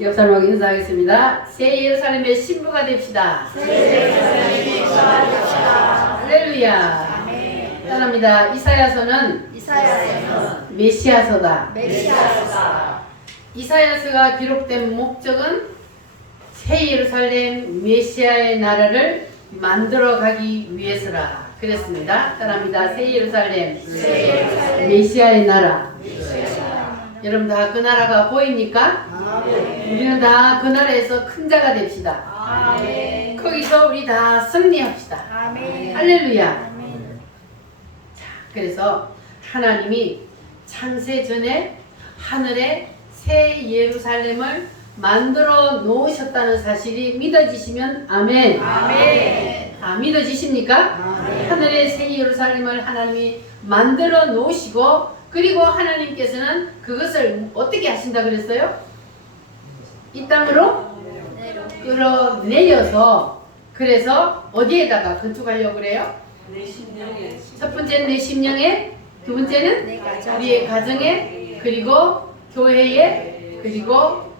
옆 사람하고 인사하겠습니다. 새 예루살렘의 신부가 됩시다. 할렐루야. 따라합니다. 이사야서는 메시아서다. 이사야서가 기록된 목적은 새 예루살렘 메시아의 나라를 만들어가기 위해서라 그랬습니다. 따라합니다. 새 예루살렘 메시아의 나라. 여러분 다 그 나라가 보입니까? 우리는 다 그 나라에서 큰 자가 됩시다. 거기서 우리 다 승리합시다. 할렐루야. 자, 그래서 하나님이 창세 전에 하늘에 새 예루살렘을 만들어 놓으셨다는 사실이 믿어지시면 아멘. 믿어지십니까? 하늘의 새 예루살렘을 하나님이 만들어 놓으시고, 그리고 하나님께서는 그것을 어떻게 하신다 그랬어요? 이 땅으로 끌어내려서, 그래서 어디에다가 건축하려고 그래요? 첫 번째는 내 심령에, 두 번째는 우리의 가정에, 그리고 교회에, 그리고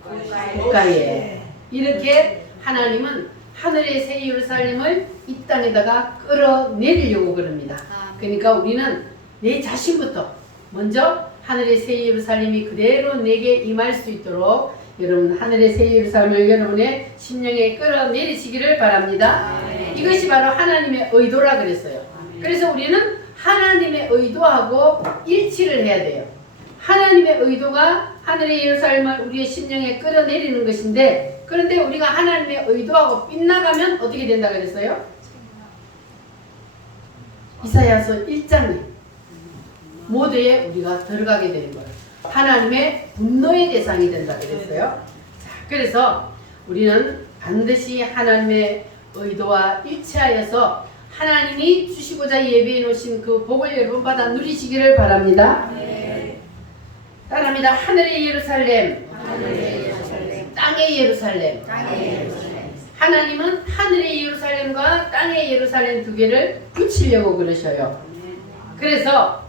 국가에. 이렇게 하나님은 하늘의 새 예루살렘을 이 땅에다가 끌어내리려고 그럽니다. 그러니까 우리는 내 자신부터 먼저 하늘의 새 예루살렘이 그대로 내게 임할 수 있도록 여러분 하늘의 새 예루살렘을 여러분의 심령에 끌어내리시기를 바랍니다. 이것이 바로 하나님의 의도라 그랬어요. 그래서 우리는 하나님의 의도하고 일치를 해야 돼요. 하나님의 의도가 하늘의 예루살렘을 우리의 심령에 끌어내리는 것인데, 그런데 우리가 하나님의 의도하고 빗나가면 어떻게 된다 그랬어요? 이사야서 1장에 모두에 우리가 들어가게 되는 거예요. 하나님의 분노의 대상이 된다 그랬어요. 자, 그래서 우리는 반드시 하나님의 의도와 일치하여서 하나님이 주시고자 예비해 놓으신 그 복을 여러분 받아 누리시기를 바랍니다. 따라합니다. 하늘의 예루살렘, 땅의 예루살렘. 하나님은 하늘의 예루살렘과 땅의 예루살렘 두 개를 붙이려고 그러셔요. 그래서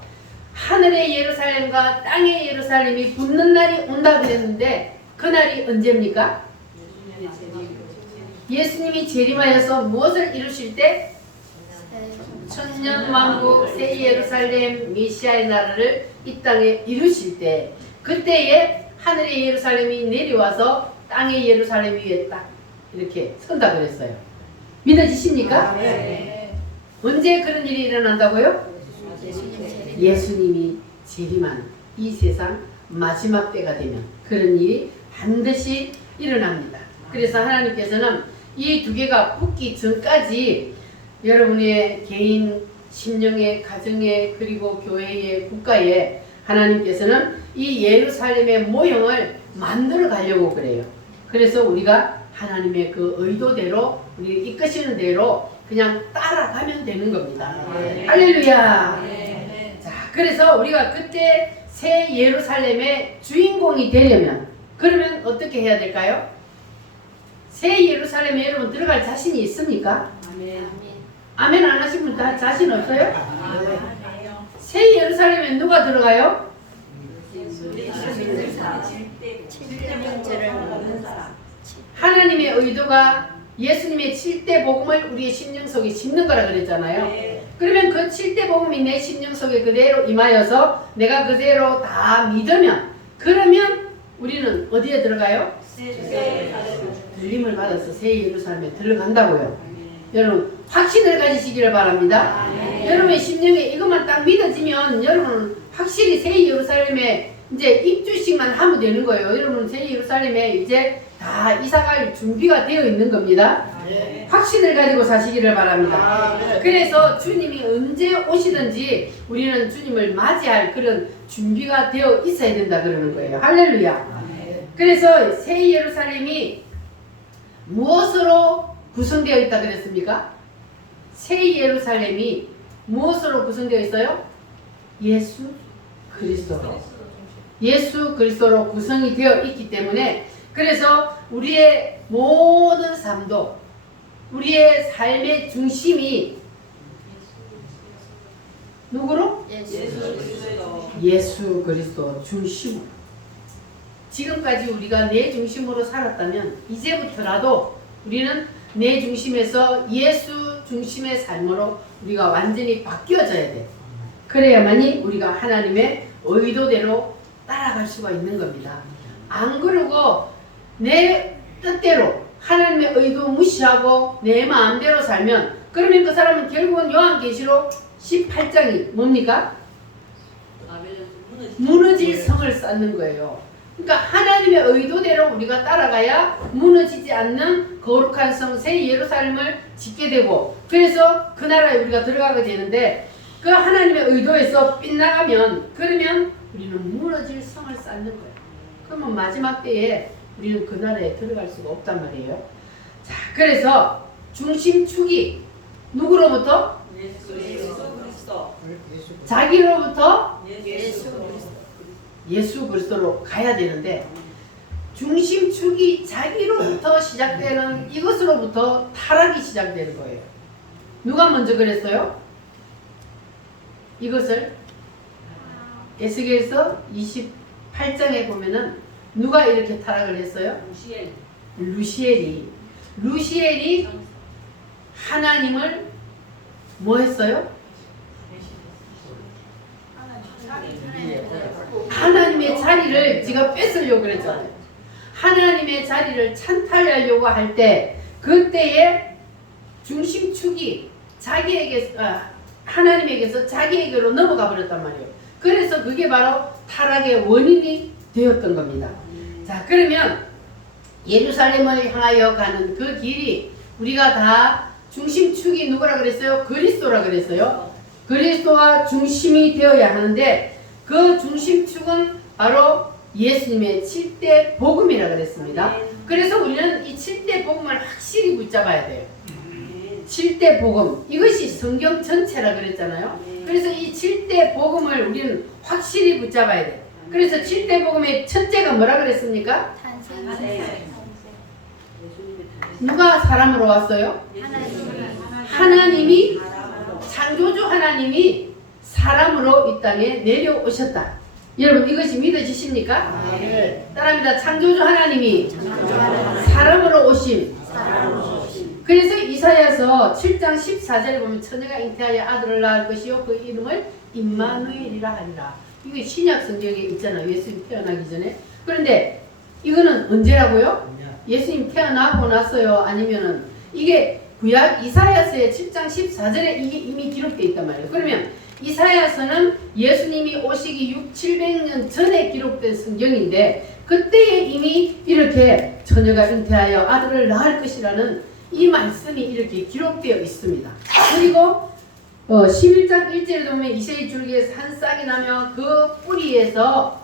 하늘의 예루살렘과 땅의 예루살렘이 붙는 날이 온다 그랬는데, 그 날이 언제입니까? 예수님이 재림하여서 무엇을 이루실 때? 천년왕국 새 예루살렘 메시아의 나라를 이 땅에 이루실 때, 그때에 하늘의 예루살렘이 내려와서 땅의 예루살렘 위에 딱 이렇게 선다 그랬어요. 믿어지십니까? 언제 그런 일이 일어난다고요? 예수님이 재림하는 이 세상 마지막 때가 되면 그런 일이 반드시 일어납니다. 그래서 하나님께서는 이 두 개가 붙기 전까지 여러분의 개인 심령의 가정에, 그리고 교회에, 국가에 하나님께서는 이 예루살렘의 모형을 만들어 가려고 그래요. 그래서 우리가 하나님의 그 의도대로, 우리를 이끄시는 대로 그냥 따라가면 되는 겁니다. 할렐루야. 자, 그래서 우리가 그때 새 예루살렘의 주인공이 되려면, 그러면 어떻게 해야 될까요? 새 예루살렘에 여러분 들어갈 자신이 있습니까? 아멘 안 하신 분 다 자신 없어요? 새 예루살렘에 누가 들어가요? 하나님의 의도가 예수님의 7대 복음을 우리의 심령 속에 심는 거라 그랬잖아요. 그러면 그 7대 복음이 내 심령 속에 그대로 임하여서 내가 그대로 다 믿으면, 그러면 우리는 어디에 들어가요? 들림을 받아서 새 예루살렘에 들어간다고요. 여러분 확신을 가지시기를 바랍니다. 여러분의 심령에 이것만 딱 믿어지면 여러분은 확실히 새 예루살렘에 이제 입주식만 하면 되는 거예요. 여러분 새 예루살렘에 이제 다 이사갈 준비가 되어 있는 겁니다. 확신을 가지고 사시기를 바랍니다. 그래서 주님이 언제 오시든지 우리는 주님을 맞이할 그런 준비가 되어 있어야 된다 그러는 거예요. 할렐루야. 그래서 새 예루살렘이 무엇으로 구성되어 있다 그랬습니까? 새 예루살렘이 무엇으로 구성되어 있어요? 예수 그리스도로. 예수 그리스도로 구성이 되어 있기 때문에, 그래서 우리의 모든 삶도, 우리의 삶의 중심이 누구로? 예수 그리스도 중심으로. 지금까지 우리가 내 중심으로 살았다면 이제부터라도 우리는 내 중심에서 예수 중심의 삶으로 우리가 완전히 바뀌어져야 돼. 그래야만이 우리가 하나님의 의도대로 따라갈 수가 있는 겁니다. 안 그러고 내 뜻대로 하나님의 의도 무시하고 내 마음대로 살면 그러면 그 사람은 결국은 요한계시록 18장이 뭡니까? 무너질 성을 쌓는 거예요. 그러니까 하나님의 의도대로 우리가 따라가야 무너지지 않는 거룩한 성 새 예루살렘을 짓게 되고 그래서 그 나라에 우리가 들어가게 되는데 그 하나님의 의도에서 빗나가면 그러면 우리는 무너질 성을 쌓는 거예요. 그러면 마지막 때에 우리는 그 나라에 들어갈 수가 없단 말이에요. 자, 그래서 중심축이 누구로부터? 예수 그리스도. 자기로부터 예수 예수 그리스도로 가야 되는데 중심축이 자기로부터 시작되는 이것으로부터 타락이 시작되는 거예요. 누가 먼저 그랬어요? 이것을 에스겔서 28장에 보면은 누가 이렇게 타락을 했어요? 루시엘이 하나님을 뭐 했어요? 하나님의 자리를 지가 뺏으려고 그랬잖아요. 하나님의 자리를 찬탈하려고 할 때 그때에 중심축이 하나님에게서 자기에게로 넘어가 버렸단 말이에요. 그래서 그게 바로 타락의 원인이 되었던 겁니다. 자, 그러면 예루살렘을 향하여 가는 그 길이 우리가 다 중심축이 누구라 그랬어요? 그리스도라 그랬어요. 그리스도가 중심이 되어야 하는데 그 중심축은 바로 예수님의 7대 복음이라 그랬습니다. 그래서 우리는 이 7대 복음을 확실히 붙잡아야 돼요. 7대 복음, 이것이 성경 전체라 그랬잖아요. 그래서 이 7대 복음을 우리는 확실히 붙잡아야 돼요. 그래서 7대 복음의 첫째가 뭐라 그랬습니까? 누가 사람으로 왔어요? 하나님이 창조주 하나님이 사람으로 이 땅에 내려오셨다. 여러분 이것이 믿어지십니까? 따라합니다. 창조주 하나님이 사람으로 오심. 그래서 이사야서 7장 14절에 보면 처녀가 잉태하여 아들을 낳을 것이요 그 이름을 임마누엘이라 하리라. 이게 신약 성경에 있잖아요. 예수님 태어나기 전에. 그런데 이거는 언제라고요? 예수님 태어나고 났어요? 아니면은 이게 구약 이사야서의 7장 14절에 이게 이미 기록되어 있단 말이에요. 그러면 이사야서는 예수님이 오시기 600~700년 전에 기록된 성경인데 그때에 이미 이렇게 처녀가 잉태하여 아들을 낳을 것이라는 이 말씀이 이렇게 기록되어 있습니다. 그리고 11장 1절에 보면 이새의 줄기에서 한 싹이 나며 그 뿌리에서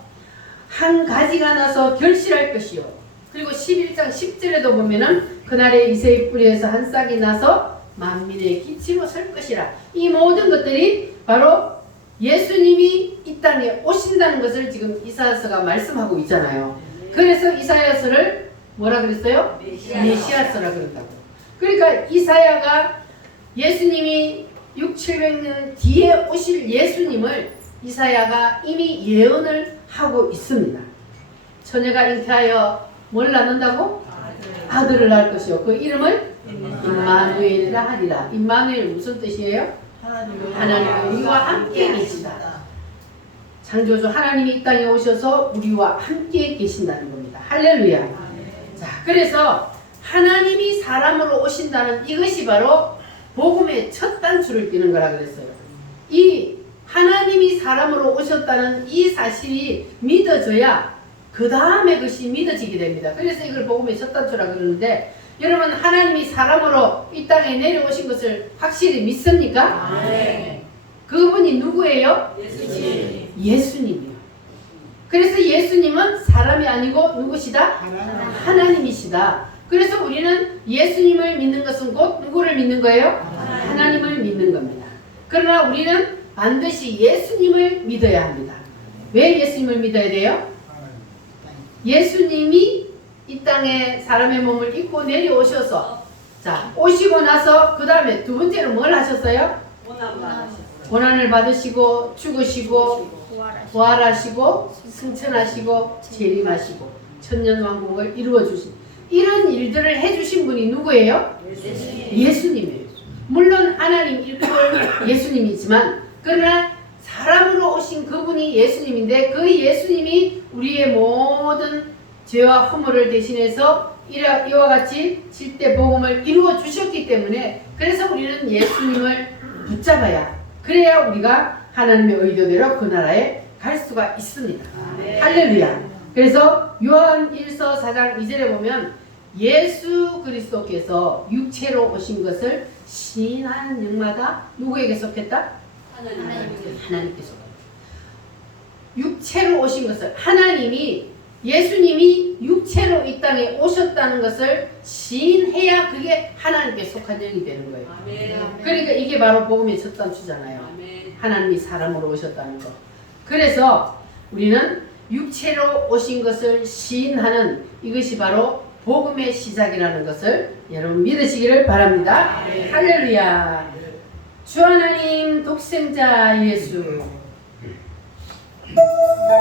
한 가지가 나서 결실할 것이요. 그리고 11장 10절에도 보면은 그날의 이새의 뿌리에서 한 싹이 나서 만민의 기치로 설 것이라. 이 모든 것들이 바로 예수님이 이 땅에 오신다는 것을 지금 이사야서가 말씀하고 있잖아요. 그래서 이사야서를 뭐라 그랬어요? 메시아서라 그런다고. 그러니까 이사야가 예수님이 600~700년 뒤에 오실 예수님을 이사야가 이미 예언을 하고 있습니다. 처녀가 잉태하여 뭘 낳는다고? 아들을 낳을 것이요. 그 이름을 임마누엘이라 하리라. 임마누엘 무슨 뜻이에요? 하나님이 우리와 함께 계시다. 창조주 하나님이 이 땅에 오셔서 우리와 함께 계신다는 겁니다. 할렐루야. 자, 그래서 하나님이 사람으로 오신다는 이것이 바로 복음의 첫 단추를 띄는 거라 그랬어요. 이 하나님이 사람으로 오셨다는 이 사실이 믿어져야 그 다음에 그것이 믿어지게 됩니다. 그래서 이걸 복음의 첫 단추라 그러는데 여러분 하나님이 사람으로 이 땅에 내려오신 것을 확실히 믿습니까? 네. 그분이 누구예요? 예수님이요. 그래서 예수님은 사람이 아니고 누구시다? 하나님이시다. 그래서 우리는 예수님을 믿는 것은 곧 누구를 믿는 거예요? 하나님을 믿는 겁니다. 그러나 우리는 반드시 예수님을 믿어야 합니다. 왜 예수님을 믿어야 돼요? 예수님이 이 땅에 사람의 몸을 입고 내려오셔서 자 오시고 나서 그 다음에 두 번째로 뭘 하셨어요? 고난을 받으시고 죽으시고 부활하시고 승천하시고 재림하시고 천년왕국을 이루어 주신 이런 일들을 해주신 분이 누구예요? 예수님이에요. 물론 하나님 일꾼 예수님이지만 그러나 사람으로 오신 그분이 예수님인데 그 예수님이 우리의 모든 죄와 허물을 대신해서 이와 같이 질대 복음을 이루어 주셨기 때문에 그래서 우리는 예수님을 붙잡아야 그래야 우리가 하나님의 의도대로 그 나라에 갈 수가 있습니다. 할렐루야. 그래서 요한 1서 4장 2절에 보면 예수 그리스도께서 육체로 오신 것을 시인하는 영마다 누구에게 속했다? 하나님께 속했다. 육체로 오신 것을 예수님이 육체로 이 땅에 오셨다는 것을 시인해야 그게 하나님께 속한 영이 되는 거예요. 그러니까 이게 바로 복음의 첫 단추잖아요. 하나님이 사람으로 오셨다는 거. 그래서 우리는 육체로 오신 것을 시인하는 이것이 바로 복음의 시작이라는 것을 여러분 믿으시기를 바랍니다. 할렐루야. 주 하나님 독생자 예수 오시었네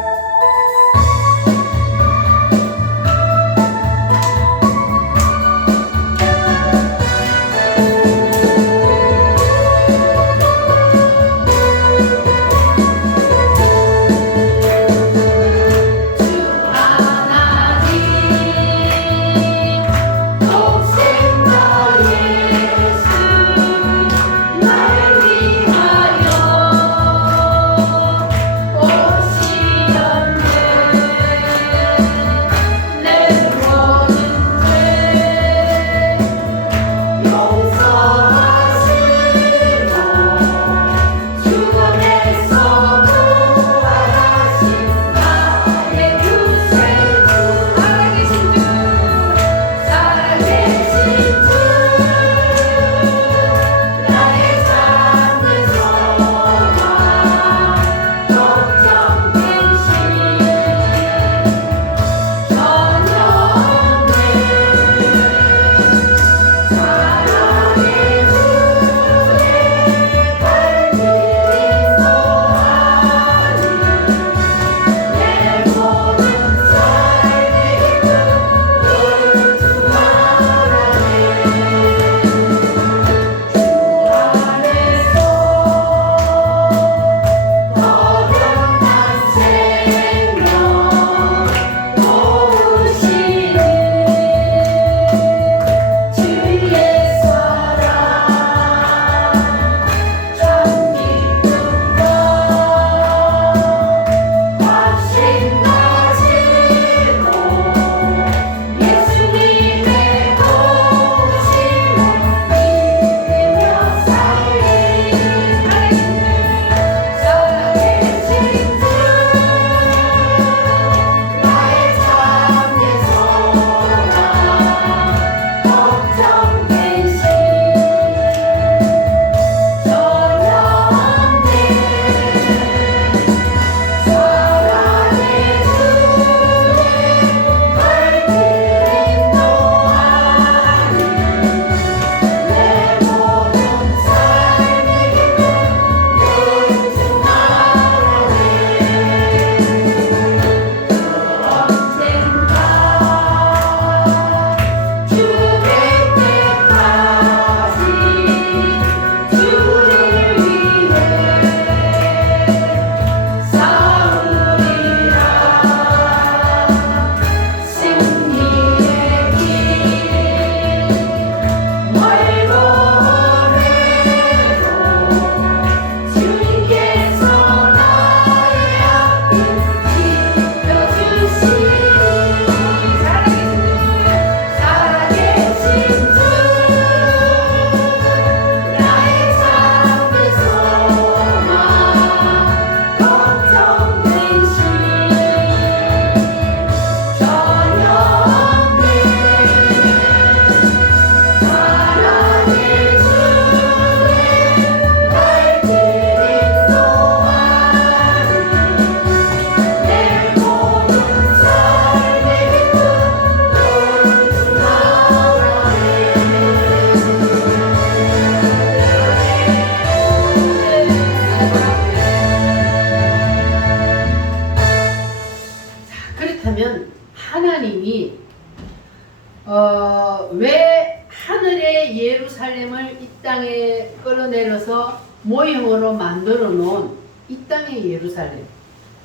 왜 하늘의 예루살렘을 이 땅에 끌어내려서 모형으로 만들어 놓은 이 땅의 예루살렘,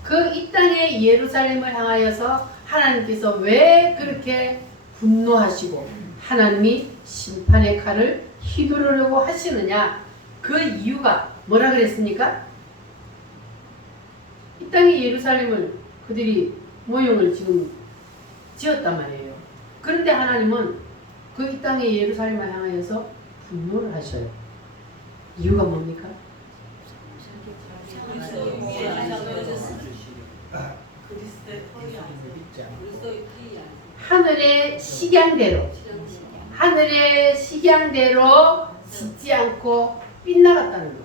그 이 땅의 예루살렘을 향하여서 하나님께서 왜 그렇게 분노하시고 하나님이 심판의 칼을 휘두르려고 하시느냐, 그 이유가 뭐라 그랬습니까? 이 땅의 예루살렘을 그들이 모형을 지금 지었단 말이에요. 그런데 하나님은 그 이 땅의 예루살렘을 향하여서 분노를 하셔요. 이유가 뭡니까? 하늘의 식양대로 짓지 않고 빗나갔다는 거예요.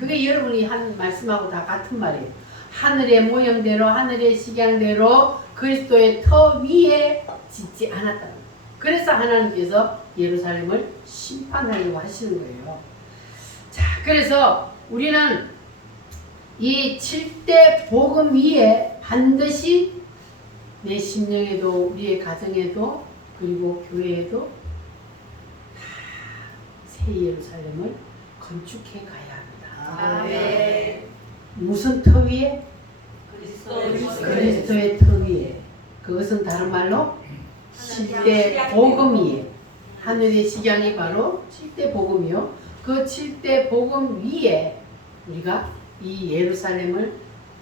그게 여러분이 한 말씀하고 다 같은 말이에요. 하늘의 모형대로, 하늘의 식양대로 그리스도의 터 위에 짓지 않았다는 거예요. 그래서 하나님께서 예루살렘을 심판하려고 하시는 거예요. 자, 그래서 우리는 이 7대 복음 위에 반드시 내 심령에도, 우리의 가정에도, 그리고 교회에도 새 예루살렘을 건축해 가야 합니다. 아멘. 무슨 터 위에? 그리스도의 그리스도의 터 위에. 그것은 다른 말로 7대 복음 위에. 하늘의 식양이 바로 7대 복음이요. 그 7대 복음 위에 우리가 이 예루살렘을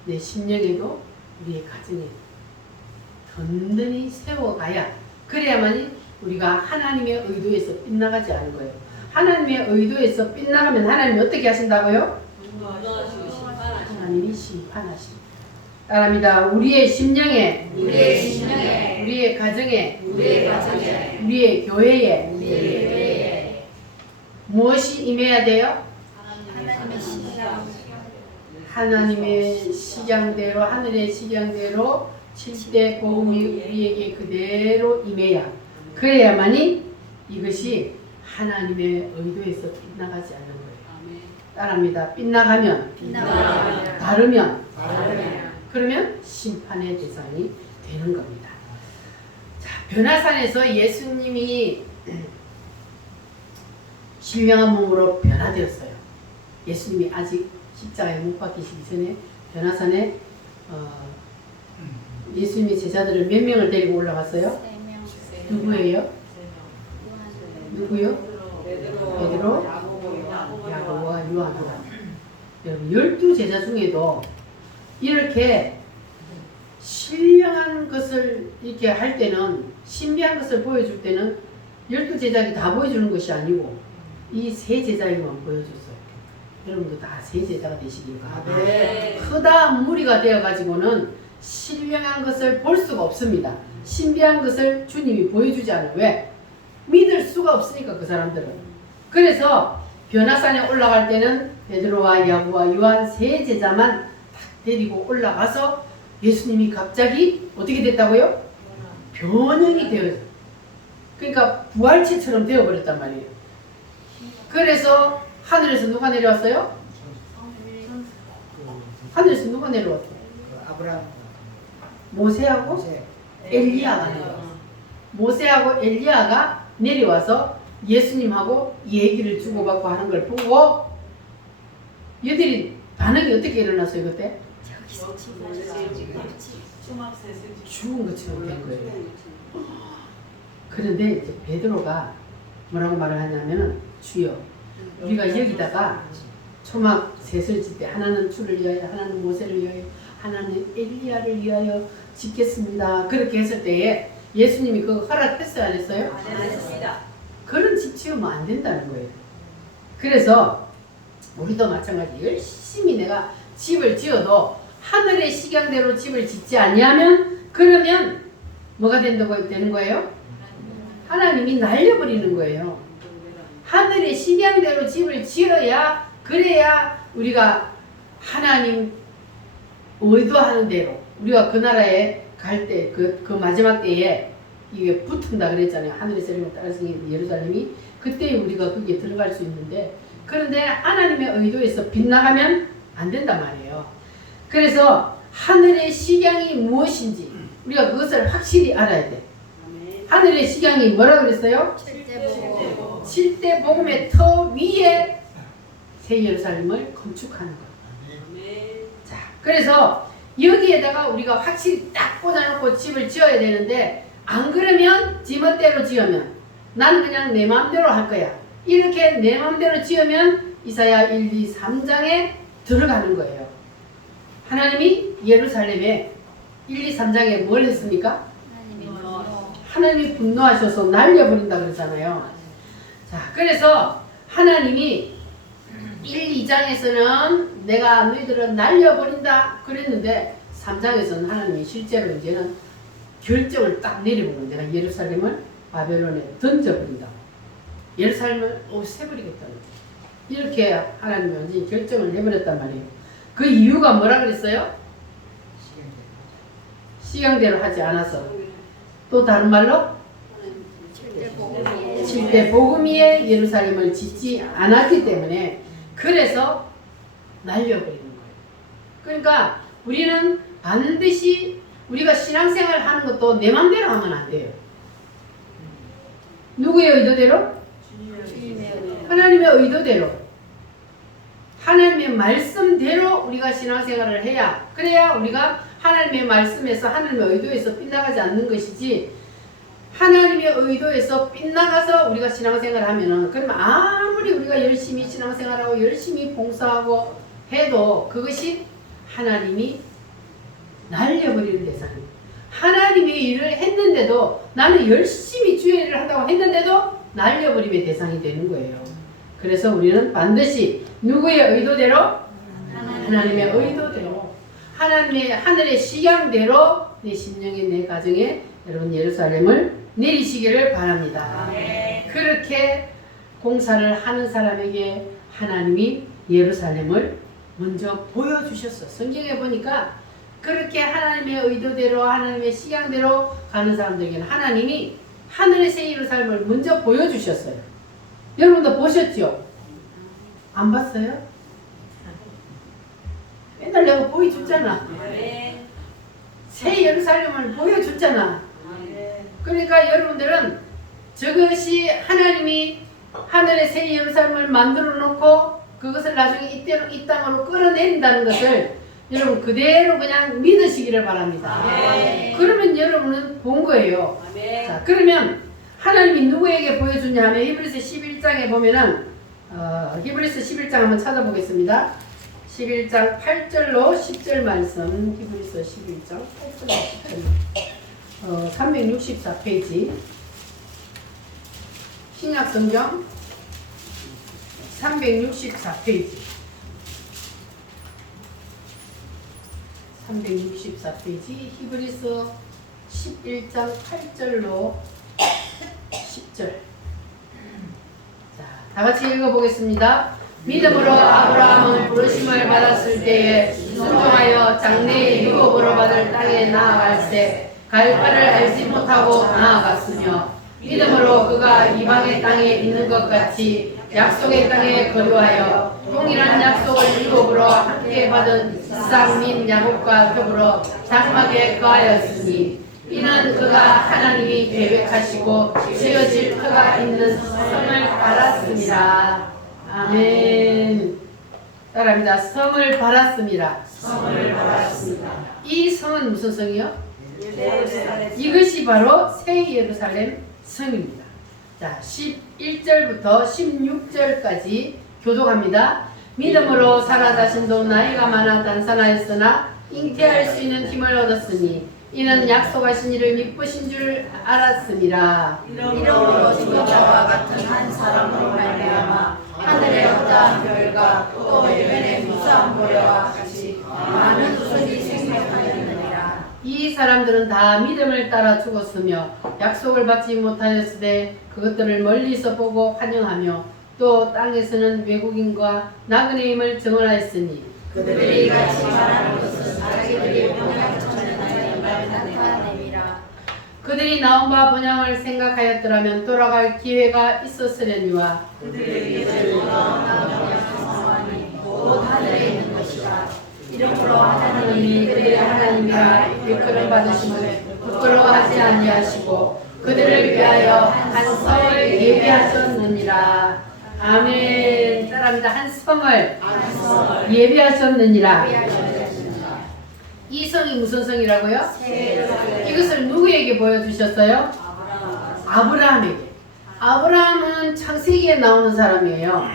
내 심령에도 우리의 가정에 든든히 세워가야, 그래야만이 우리가 하나님의 의도에서 빗나가지 않은 거예요. 하나님의 의도에서 빗나가면 하나님이 어떻게 하신다고요? 하나님이 심판하십니다. 따라합니다. 우리의 심령에, 우리의 가정에, 우리의 교회에 무엇이 임해야 돼요? 하나님의 식양대로, 하늘의 식양대로 7대 복음이 우리에게 그대로 임해야, 그래야만이 이것이 하나님의 의도에서 빗나가지 않는 거예요. 따라합니다. 빗나가면, 다르면, 그러면 심판의 대상이 되는 겁니다. 자, 변화산에서 예수님이 신령한 몸으로 변화되었어요. 예수님이 아직 십자가에 못 박히시기 전에 변화산에 예수님의 제자들을 몇 명을 데리고 올라갔어요? 누구예요? 누구요? 베드로, 야고보와 요한이다. 여러분, 12제자 중에도 이렇게 신령한 것을 이렇게 할 때는, 신비한 것을 보여줄 때는 12제자가 다 보여주는 것이 아니고 이 세 제자에게만 보여줬어요. 여러분도 다 세 제자가 되시길 바랍니다. 네. 크다 무리가 되어가지고는 신령한 것을 볼 수가 없습니다. 신비한 것을 주님이 보여주지 않아요. 왜? 믿을 수가 없으니까, 그 사람들은. 그래서 변화산에 올라갈 때는 베드로와 야고보와 요한 세 제자만 딱 데리고 올라가서 예수님이 갑자기 어떻게 됐다고요? 변형이 되어요. 그러니까 부활체처럼 되어버렸단 말이에요. 그래서 하늘에서 누가 내려왔어요? 하늘에서 누가 내려왔어요? 아브라함, 모세하고 모세, 엘리야가 내려왔어요. 모세하고 엘리야가 내려와서 예수님하고 얘기를 주고받고 하는 걸 보고 얘들이 반응이 어떻게 일어났어요 그때? 죽은 것처럼 된 거예요. 그런데 이제 베드로가 뭐라고 말을 하냐면은, 주여, 우리가 여기다가 초막 셋을 짓되 하나는 주를 위하여, 하나는 모세를 위하여, 하나는 엘리야를 위하여 짓겠습니다. 그렇게 했을 때에 예수님이 그거 허락했어요, 안 했어요? 안 했습니다. 그런 집 지으면 안 된다는 거예요. 그래서 우리도 마찬가지, 열심히 내가 집을 지어도 하늘의 식양대로 집을 짓지 아니하면, 그러면 뭐가 된다고 되는 거예요? 하나님이 날려버리는 거예요. 하늘의 식양대로 집을 지어야, 그래야 우리가 하나님 의도하는 대로, 우리가 그 나라에 갈 때, 그 마지막 때에 이게 붙은다 그랬잖아요. 하늘의 세력을 따라서 예루살렘이, 그때 우리가 거기에 들어갈 수 있는데, 그런데 하나님의 의도에서 빗나가면 안 된단 말이에요. 그래서 하늘의 식양이 무엇인지 우리가 그것을 확실히 알아야 돼. 하늘의 식양이 뭐라 그랬어요? 7대 복음의 터 위에 새 예루살렘을 건축하는 거예요. 자, 그래서 여기에다가 우리가 확실히 딱 꽂아놓고 집을 지어야 되는데, 안 그러면 지멋대로 지으면 나는 그냥 내 마음대로 할 거야, 이렇게 내 마음대로 지으면 이사야 1, 2, 3장에 들어가는 거예요. 하나님이 예루살렘에 1, 2, 3장에 뭘 했습니까? 하나님이 분노하셔서 날려버린다 그러잖아요. 자, 그래서 하나님이 1, 2장에서는 내가 너희들을 날려버린다 그랬는데 3장에서는 하나님이 실제로 이제는 결정을 딱 내려보고 내가 예루살렘을 바벨론에 던져버린다, 예루살렘을 없애버리겠다, 이렇게 하나님이 완전히 결정을 해버렸단 말이에요. 그 이유가 뭐라 그랬어요? 시간대로 하지 않아서. 또 다른 말로 7대 복음 위에 예루살렘을 짓지 않았기 때문에, 그래서 날려버리는 거예요. 그러니까 우리는 반드시 우리가 신앙생활 하는 것도 내 맘대로 하면 안 돼요. 누구의 의도대로? 하나님의 의도대로, 하나님의 말씀대로 우리가 신앙생활을 해야, 그래야 우리가 하나님의 말씀에서 하나님의 의도에서 빗나가지 않는 것이지, 하나님의 의도에서 빗나가서 우리가 신앙생활을 하면은, 그러면 아무리 우리가 열심히 신앙생활하고 열심히 봉사하고 해도 그것이 하나님이 날려버리는 대상이에요. 하나님의 일을 했는데도, 나는 열심히 주의 일을 한다고 했는데도 날려버림의 대상이 되는 거예요. 그래서 우리는 반드시 누구의 의도대로? 하나님의 의도대로, 하나님의 하늘의 식양대로 내 심령에, 내 가정에 여러분 예루살렘을 내리시기를 바랍니다. 그렇게 공사를 하는 사람에게 하나님이 예루살렘을 먼저 보여주셨어. 성경에 보니까 그렇게 하나님의 의도대로 하나님의 식양대로 가는 사람들에게는 하나님이 하늘의 새 예루살렘을 먼저 보여주셨어요. 여러분도 보셨죠? 안 봤어요? 맨날 내가 보여줬잖아. 새 예루살렘을 보여줬잖아. 그러니까 여러분들은 저것이 하나님이 하늘의 새 예루살렘을 만들어 놓고 그것을 나중에 이 땅으로 끌어내린다는 것을 여러분 그대로 그냥 믿으시기를 바랍니다. 그러면 여러분은 본 거예요. 자, 그러면 하나님이 누구에게 보여주냐 하면 히브리서 11장에 보면은 히브리서 11장 한번 찾아보겠습니다. 11장 8절로 10절 말씀, 히브리서 11장 8절로 10절, 364페이지 신약성경 364페이지 364페이지 히브리서 11장 8절로 10절. 자, 다같이 읽어보겠습니다. 믿음으로 아브라함은 부르심을 받았을 때에 순종하여 장래의 유업으로 받을 땅에 나아갈새 갈 바를 알지 못하고 나아갔으며, 믿음으로 그가 이방의 땅에 있는 것 같이 약속의 땅에 거류하여 동일한 약속을 유업으로 함께 받은 이삭 및 야곱과 더불어 장막에 거하였으니, 이는 그가 하나님이 계획하시고 지어질 터가 있는 성을 바랐습니다. 아멘. 따라합니다. 성을 바랐습니다. 성을 바랐습니다. 이 성은 무슨 성이요? 이것이 바로 새 예루살렘 성입니다. 자, 11절부터 16절까지 교독합니다. 믿음으로 사라 자신도 나이가 많아 단산하였으나 잉태할 수 있는 힘을 얻었으니, 이는 약속하신 이를 미쁘신 줄 알았습니다. 이러므로 증거자와 같은 한 사람으로 말미암아 하늘의 어떠한 별과 또 해변의 무수한 모래와 같이 많은 후손이 생명하였느니라. 이 사람들은 다 믿음을 따라 죽었으며 약속을 받지 못하였으되 그것들을 멀리서 보고 환영하며 또 땅에서는 외국인과 나그네임을 증언하였으니, 그들이 같이 말하는 것은 자기들이 본향 전하는 말 나타내미라. 그들이 나온 바 본향을 생각하였더라면 돌아갈 기회가 있었으려니와, 그들의 길을 나오나 성하니 곧 하늘에 있는 것이라. 이러므로 하나님이 그들의 하나님이라 일컬음 받으심을 부끄러워하지 아니하시고 그들을 위하여 한 성을 예비하셨느니라. 아멘. 따라합니다. 한 성을 예비하셨느니라. 이 성이 무슨 성이라고요? 이것을 누구에게 보여주셨어요? 아브라함에게. 아브라함은 창세기에 나오는 사람이에요.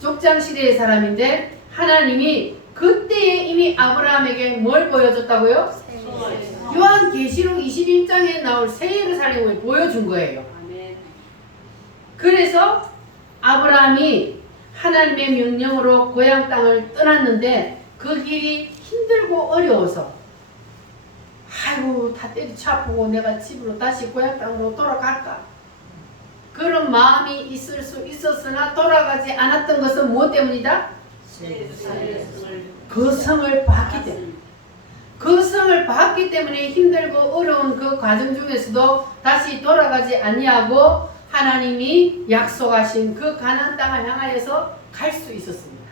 족장시대의 사람인데 하나님이 그때에 이미 아브라함에게 뭘 보여줬다고요? 요한계시록 21장에 나올 새 예루살렘을 보여준 거예요. 그래서 아브라함이 하나님의 명령으로 고향 땅을 떠났는데 그 길이 힘들고 어려워서 아이고 다 때리쳐 아프고 내가 집으로 다시 고향 땅으로 돌아갈까? 그런 마음이 있을 수 있었으나 돌아가지 않았던 것은 무엇 때문이다? 그 성을 봤기 때문에. 그 성을 봤기 때문에 힘들고 어려운 그 과정 중에서도 다시 돌아가지 아니하고 하나님이 약속하신 그 가나안 땅을 향하여서 갈 수 있었습니다.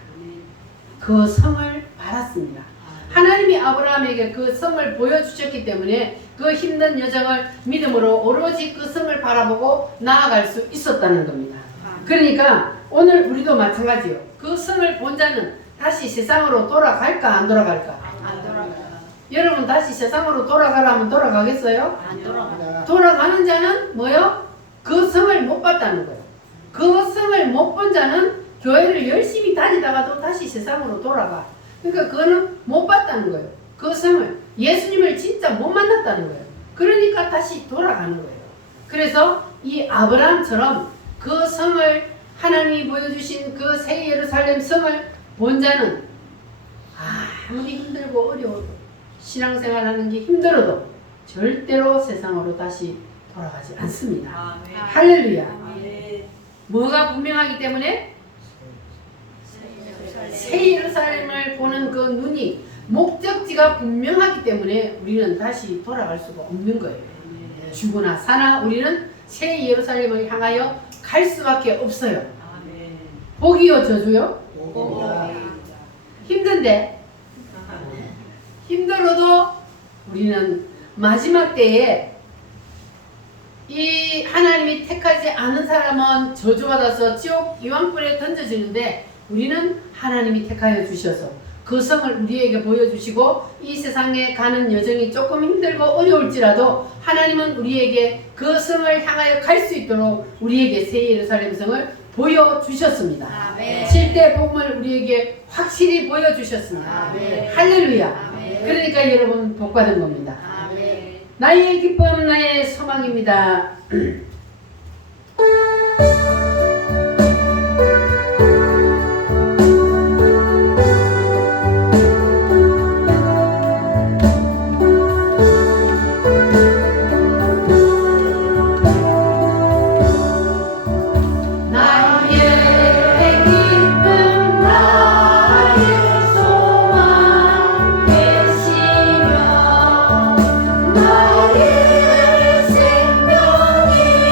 그 성을 받았습니다. 하나님이 아브라함에게 그 성을 보여주셨기 때문에 그 힘든 여정을 믿음으로 오로지 그 성을 바라보고 나아갈 수 있었다는 겁니다. 그러니까 오늘 우리도 마찬가지요. 그 성을 본 자는 다시 세상으로 돌아갈까 안 돌아갈까? 안 돌아가요. 여러분 다시 세상으로 돌아가라면 돌아가겠어요? 안 돌아가요. 돌아가는 자는 뭐요? 그 성을 못 봤다는 거예요. 그 성을 못 본 자는 교회를 열심히 다니다가도 다시 세상으로 돌아가. 그러니까 그거는 못 봤다는 거예요. 그 성을. 예수님을 진짜 못 만났다는 거예요. 그러니까 다시 돌아가는 거예요. 그래서 이 아브라함처럼 그 성을 하나님이 보여주신 그 새 예루살렘 성을 본 자는 아무리 힘들고 어려워도 신앙생활하는 게 힘들어도 절대로 세상으로 다시 돌아가지 않습니다. 할렐루야. 뭐가 분명하기 때문에? 새 예루살렘을 보는 그 눈이 목적지가 분명하기 때문에 우리는 다시 돌아갈 수가 없는 거예요. 죽으나 사나 우리는 새 예루살렘을 향하여 갈 수밖에 없어요. 복이요 저주요? 힘든데 힘들어도 우리는 마지막 때에 이 하나님이 택하지 않은 사람은 저주받아서 지옥 유황불에 던져지는데 우리는 하나님이 택하여 주셔서 그 성을 우리에게 보여주시고 이 세상에 가는 여정이 조금 힘들고 어려울지라도 하나님은 우리에게 그 성을 향하여 갈 수 있도록 우리에게 새 예루살렘 성을 보여주셨습니다. 아멘. 7대 복음을 우리에게 확실히 보여주셨습니다. 아멘. 할렐루야. 아멘. 그러니까 여러분 복받은 겁니다. 아멘. 나의 기쁨 나의 소망입니다. 나의 생명이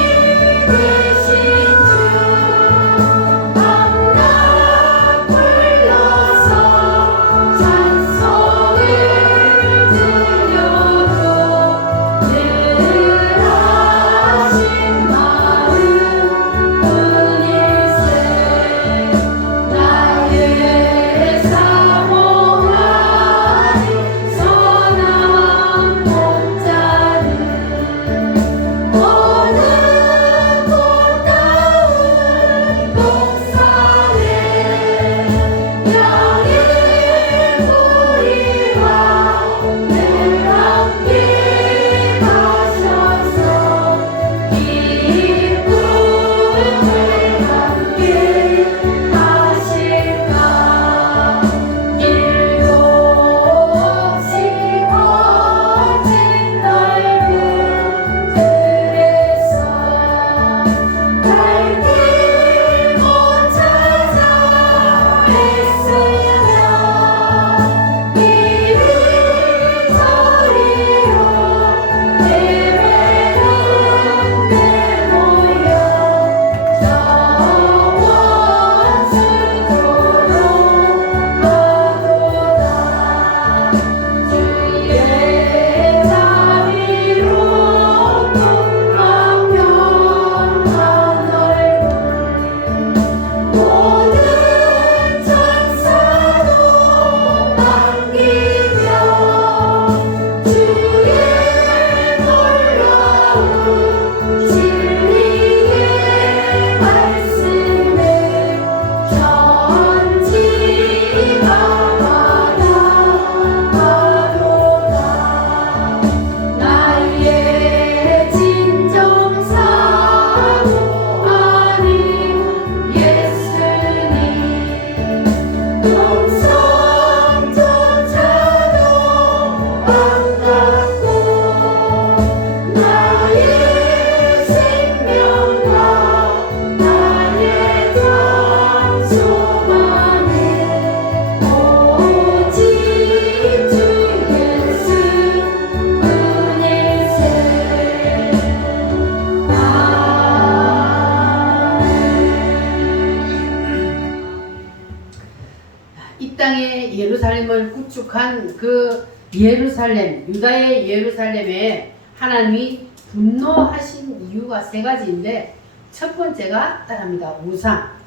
건축한 그 예루살렘, 유다의 예루살렘에 하나님이 분노하신 이유가 세 가지인데 첫 번째가 따릅니다. 우상.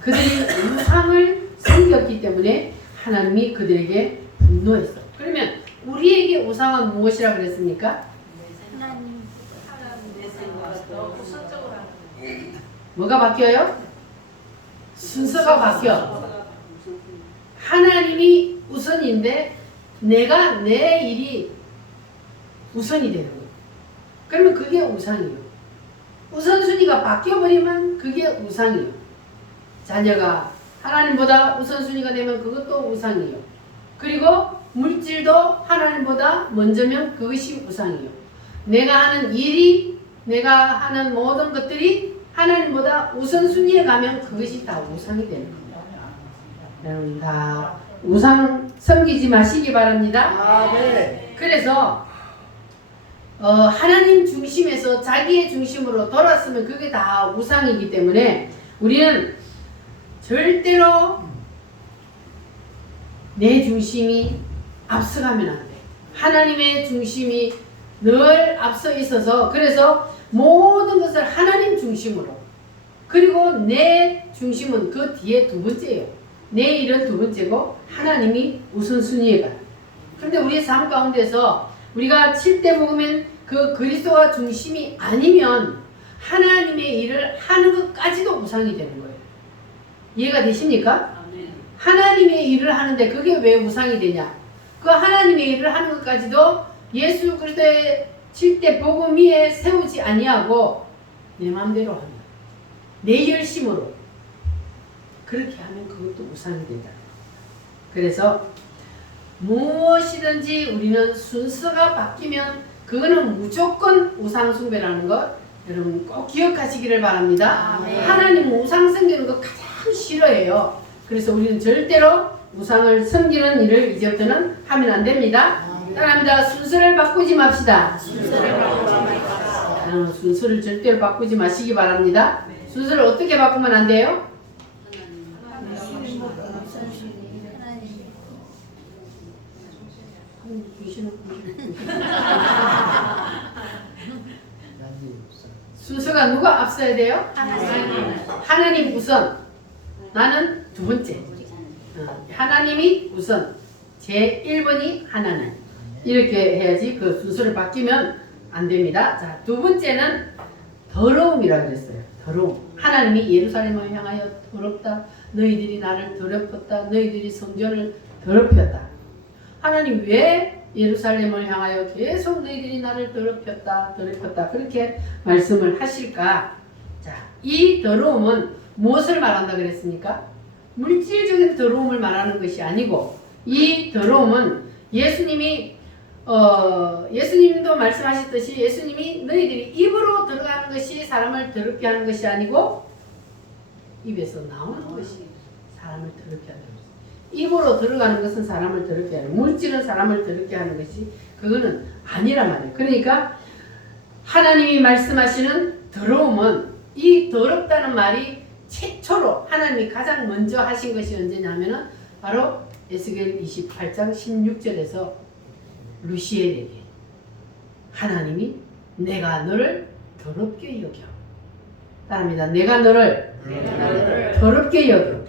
그들이 우상을 섬겼기 때문에 하나님이 그들에게 분노했어. 그러면 우리에게 우상은 무엇이라고 그랬습니까? 내 생각 더 우선적으로 하는 뭐가 바뀌어요? 순서가 바뀌어. 하나님이 우선인데 내가 내 일이 우선이 되는 거예요. 그러면 그게 우상이에요. 우선순위가 바뀌어버리면 그게 우상이에요. 자녀가 하나님보다 우선순위가 되면 그것도 우상이에요. 그리고 물질도 하나님보다 먼저면 그것이 우상이에요. 내가 하는 일이, 내가 하는 모든 것들이 하나님보다 우선순위에 가면 그것이 다 우상이 되는 겁니다. 여러분 다 우상 섬기지 마시기 바랍니다. 그래서 하나님 중심에서 자기의 중심으로 돌았으면 그게 다 우상이기 때문에 우리는 절대로 내 중심이 앞서가면 안 돼. 하나님의 중심이 늘 앞서 있어서 그래서 모든 것을 하나님 중심으로 그리고 내 중심은 그 뒤에 두 번째예요. 내 일은 두 번째고 하나님이 우선순위에 가요. 그런데 우리의 삶 가운데서 우리가 7대 먹으면 그 그리스도가 중심이 아니면 하나님의 일을 하는 것까지도 우상이 되는 거예요. 이해가 되십니까? 하나님의 일을 하는데 그게 왜 우상이 되냐? 그 하나님의 일을 하는 것까지도 예수 그리스도의 7대 복음 위에 세우지 아니하고 내 마음대로 한다. 내 열심으로 그렇게 하면 그것도 우상이 된다. 그래서 무엇이든지 우리는 순서가 바뀌면 그거는 무조건 우상 숭배라는 것 여러분 꼭 기억하시기를 바랍니다. 하나님 우상 섬기는 거 가장 싫어해요. 그래서 우리는 절대로 우상을 섬기는 일을 이제부터는 하면 안 됩니다. 따라합니다. 순서를 바꾸지 맙시다. 순서를 절대로 바꾸지 마시기 바랍니다. 순서를 어떻게 바꾸면 안 돼요? 순서가 누가 앞서야 돼요? 하나님 우선. 나는 두 번째. 하나님이 우선. 제 1번이 하나님. 이렇게 해야지 그 순서를 바뀌면 안 됩니다. 자, 두 번째는 더러움이라고 그랬어요. 더러움. 하나님이 예루살렘을 향하여 더럽다. 너희들이 나를 더럽혔다. 너희들이 성전을 더럽혔다. 하나님 왜 예루살렘을 향하여 계속 너희들이 나를 더럽혔다. 그렇게 말씀을 하실까? 자, 이 더러움은 무엇을 말한다 그랬습니까? 물질적인 더러움을 말하는 것이 아니고 이 더러움은 예수님도 말씀하셨듯이 예수님이 너희들이 입으로 들어가는 것이 사람을 더럽게 하는 것이 아니고 입에서 나오는 것이 사람을 더럽게 하는 것이 입으로 들어가는 것은 사람을 더럽게 하는 물질은 사람을 더럽게 하는 것이 그거는 아니란 말이에요. 그러니까 하나님이 말씀하시는 더러움은 이 더럽다는 말이 최초로 하나님이 가장 먼저 하신 것이 언제냐면은 바로 에스겔 28장 16절에서 루시엘에게 하나님이 내가 너를 더럽게 여겨. 따릅니다. 내가 너를 더럽게 여겨.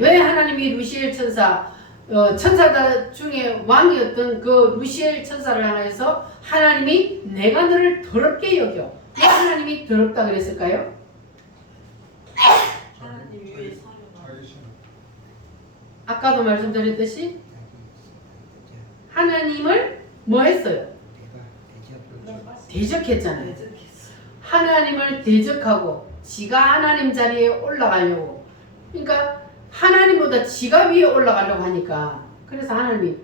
왜 하나님이 루시엘 천사 천사들 중에 왕이었던 그 루시엘 천사를 향해서 하나님이 내가 너를 더럽게 여겨. 왜 하나님이 더럽다 그랬을까요? 아까도 말씀드렸듯이 하나님을 뭐 했어요? 대적했잖아요. 하나님을 대적하고 지가 하나님 자리에 올라가려고 그러니까 하나님보다 지가 위에 올라가려고 하니까 그래서 하나님이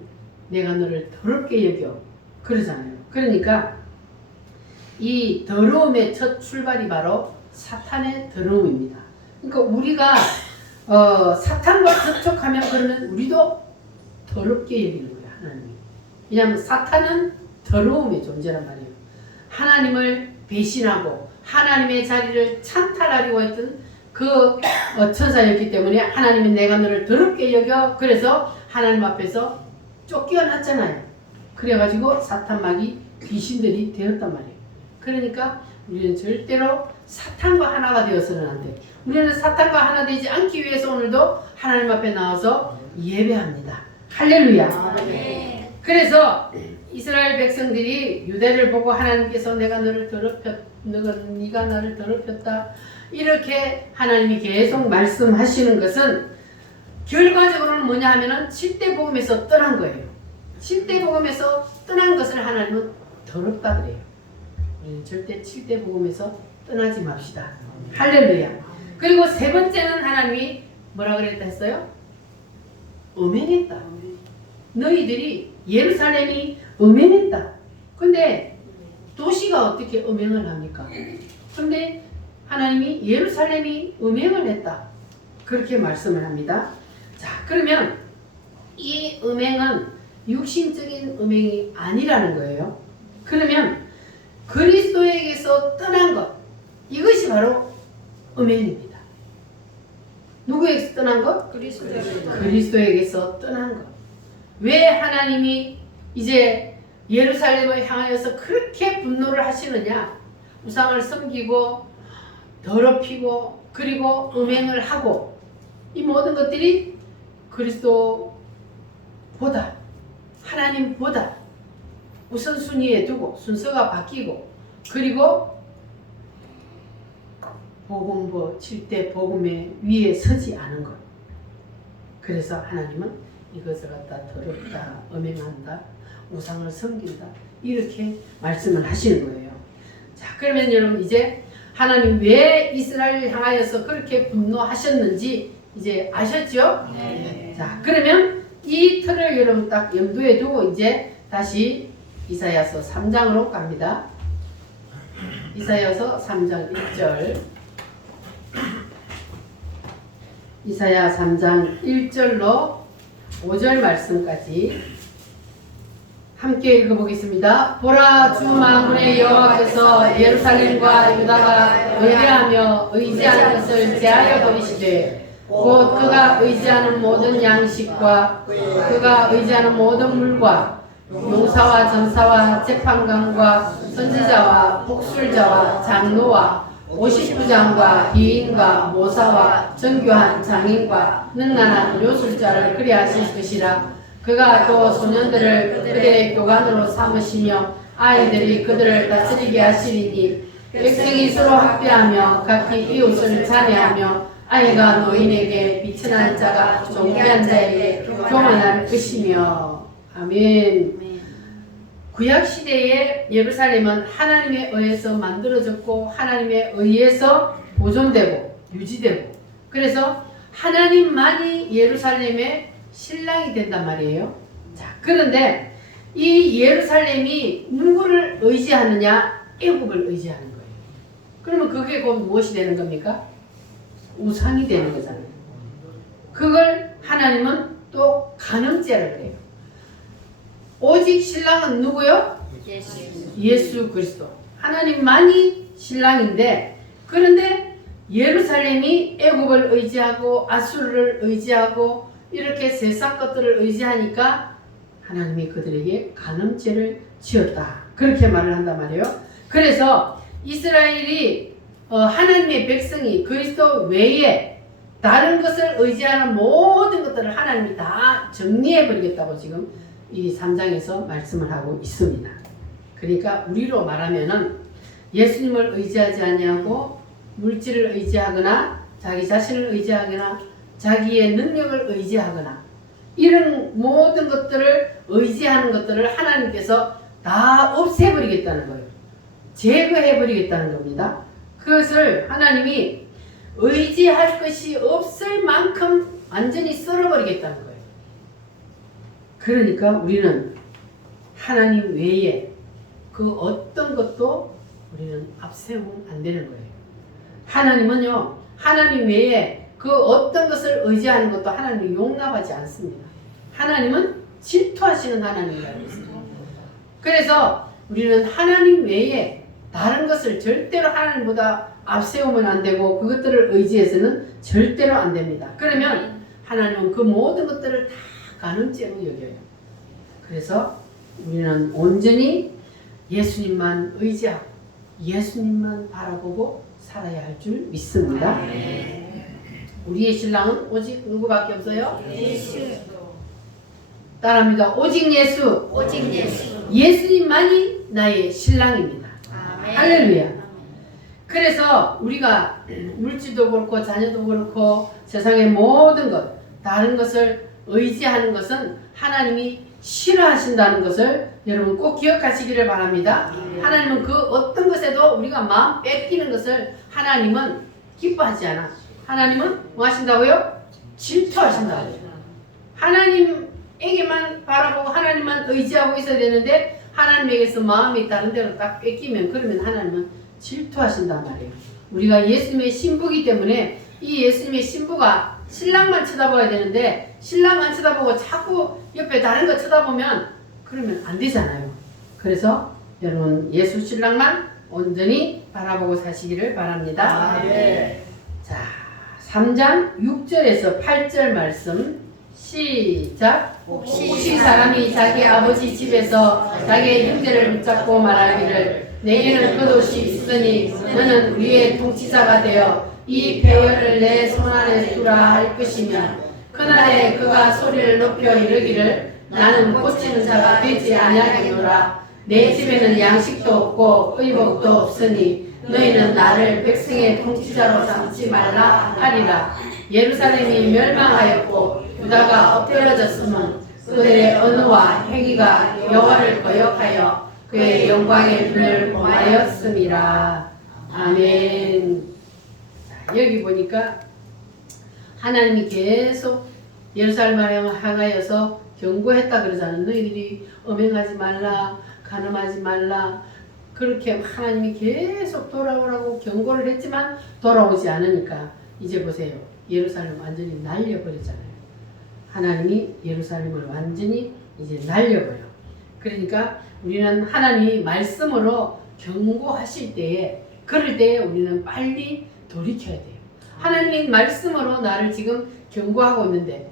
내가 너를 더럽게 여겨 그러잖아요. 그러니까 이 더러움의 첫 출발이 바로 사탄의 더러움입니다. 그러니까 우리가 사탄과 접촉하면 그러면 우리도 더럽게 여기는 거예요. 하나님이. 왜냐하면 사탄은 더러움의 존재란 말이에요. 하나님을 배신하고 하나님의 자리를 찬탈하려고 했던 그 천사였기 때문에 하나님이 내가 너를 더럽게 여겨 그래서 하나님 앞에서 쫓겨났잖아요. 그래가지고 사탄막이 귀신들이 되었단 말이에요. 그러니까 우리는 절대로 사탄과 하나가 되어서는 안 돼요. 우리는 사탄과 하나 되지 않기 위해서 오늘도 하나님 앞에 나와서 예배합니다. 할렐루야. 그래서 이스라엘 백성들이 유대를 보고 하나님께서 내가 너를 네가 나를 더럽혔다 이렇게 하나님이 계속 말씀하시는 것은 결과적으로는 뭐냐 하면은 7대 복음에서 떠난 거예요. 7대 복음에서 떠난 것을 하나님은 더럽다 그래요. 우리는 절대 7대 복음에서 떠나지 맙시다. 할렐루야. 그리고 세 번째는 하나님이 뭐라 그랬다 했어요? 음행했다. 너희들이 예루살렘이 음행했다. 근데 도시가 어떻게 음행을 합니까? 근데 하나님이 예루살렘이 음행을 했다. 그렇게 말씀을 합니다. 자, 그러면 이 음행은 육신적인 음행이 아니라는 거예요. 그러면 그리스도에게서 떠난 것, 이것이 바로 음행입니다. 누구에게서 떠난 것? 그리스도에게서 떠난 것. 왜 하나님이 이제 예루살렘을 향하여서 그렇게 분노를 하시느냐? 우상을 섬기고 더럽히고 그리고 음행을 하고 이 모든 것들이 그리스도보다 하나님보다 우선순위에 두고 순서가 바뀌고 그리고 복음부 7대 복음의 위에 서지 않은 것. 그래서 하나님은 이것을 갖다 더럽다, 음행한다, 우상을 섬긴다 이렇게 말씀을 하시는 거예요. 자, 그러면 여러분 이제 하나님 왜 이스라엘을 향하여서 그렇게 분노하셨는지 이제 아셨죠? 네. 자, 그러면 이 틀을 여러분 딱 염두에 두고 이제 다시 이사야서 3장으로 갑니다. 이사야서 3장 1절. 이사야 3장 1절로 5절 말씀까지 함께 읽어보겠습니다. 보라, 주 만군의 여호와께서 예루살렘과 유다가 의뢰하며 의지하는 것을 제하여 버리시되 곧 그가 의지하는 모든 양식과 그가 의지하는 모든 물과 용사와 전사와 재판관과 선지자와 복술자와 장로와 50부장과 비인과 모사와 정교한 장인과 능란한 요술자를 그리하실 것이라. 그가 또 소년들을 그들의 교관으로 삼으시며 아이들이 그들을 다스리게 하시리니 백성이 서로 합배하며 각기 이웃을 찬양하며 아이가 노인에게 비천한 자가 존귀한 자에게 교만할 것이며. 아멘. 구약시대의 예루살렘은 하나님에 의해서 만들어졌고 하나님에 의해서 보존되고 유지되고 그래서 하나님만이 예루살렘의 신랑이 된단 말이에요. 자, 그런데 이 예루살렘이 누구를 의지하느냐? 애굽을 의지하는 거예요. 그러면 그게 곧 무엇이 되는 겁니까? 우상이 되는 거잖아요. 그걸 하나님은 또 간음죄를 해요. 오직 신랑은 누구요? 예수 그리스도. 하나님만이 신랑인데 그런데 예루살렘이 애굽을 의지하고 아수르를 의지하고 이렇게 세상 것들을 의지하니까 하나님이 그들에게 간음죄를 지었다. 그렇게 말을 한단 말이에요. 그래서 이스라엘이 하나님의 백성이 그리스도 외에 다른 것을 의지하는 모든 것들을 하나님이 다 정리해버리겠다고 지금 이 3장에서 말씀을 하고 있습니다. 그러니까 우리로 말하면은 예수님을 의지하지 아니하고 물질을 의지하거나 자기 자신을 의지하거나 자기의 능력을 의지하거나 이런 모든 것들을 의지하는 것들을 하나님께서 다 없애버리겠다는 거예요. 제거해버리겠다는 겁니다. 그것을 하나님이 의지할 것이 없을 만큼 완전히 썰어버리겠다는 거예요. 그러니까 우리는 하나님 외에 그 어떤 것도 우리는 앞세우면 안 되는 거예요. 하나님은요, 하나님 외에 그 어떤 것을 의지하는 것도 하나님이 용납하지 않습니다. 하나님은 질투하시는 하나님이라고 했습니다. 그래서 우리는 하나님 외에 다른 것을 절대로 하나님보다 앞세우면 안 되고 그것들을 의지해서는 절대로 안 됩니다. 그러면 하나님은 그 모든 것들을 다 간음죄로 여겨요. 그래서 우리는 온전히 예수님만 의지하고 예수님만 바라보고 살아야 할 줄 믿습니다. 우리의 신랑은 오직 누구밖에 없어요? 예수. 따라합니다. 오직 예수. 오직 예수. 예수님만이 나의 신랑입니다. 아멘. 할렐루야. 그래서 우리가 물질도 그렇고 자녀도 그렇고 세상의 모든 것 다른 것을 의지하는 것은 하나님이 싫어하신다는 것을 여러분 꼭 기억하시기를 바랍니다. 하나님은 그 어떤 것에도 우리가 마음 뺏기는 것을 하나님은 기뻐하지 않아. 하나님은 뭐 하신다고요? 질투하신다고요. 하나님에게만 바라보고 하나님만 의지하고 있어야 되는데 하나님에게서 마음이 다른 데로 딱 뺏기면 그러면 하나님은 질투하신단 말이에요. 우리가 예수님의 신부이기 때문에 이 예수님의 신부가 신랑만 쳐다봐야 되는데 신랑만 쳐다보고 자꾸 옆에 다른 거 쳐다보면 그러면 안 되잖아요. 그래서 여러분 예수 신랑만 온전히 바라보고 사시기를 바랍니다. 자, 3장 6절에서 8절 말씀 시작. 혹시 사람이 자기 아버지 집에서 자기의 형제를 붙잡고 말하기를 내게는 겉옷이 있으니 너는 위의 통치자가 되어 이 배열을 내 손안에 두라 할 것이면 그날에 그가 소리를 높여 이르기를 나는 고치는 자가 되지 아니하겠노라. 내 집에는 양식도 없고 의복도 없으니 너희는 나를 백성의 통치자로 삼지 말라 하리라. 예루살렘이 멸망하였고 유다가 엎드러졌으면 그들의 언어와 행위가 여호와를 거역하여 그의 영광의 눈을 범하였음이라. 아멘. 여기 보니까 하나님이 계속 예루살렘을 향하여서 경고했다 그러잖아요. 너희들이 음행하지 말라, 간음하지 말라. 그렇게 하나님이 계속 돌아오라고 경고를 했지만 돌아오지 않으니까 이제 보세요. 예루살렘 완전히 날려버리잖아요. 하나님이 예루살렘을 완전히 이제 날려버려. 그러니까 우리는 하나님이 말씀으로 경고하실 때에 그럴 때에 우리는 빨리 돌이켜야 돼요. 하나님이 말씀으로 나를 지금 경고하고 있는데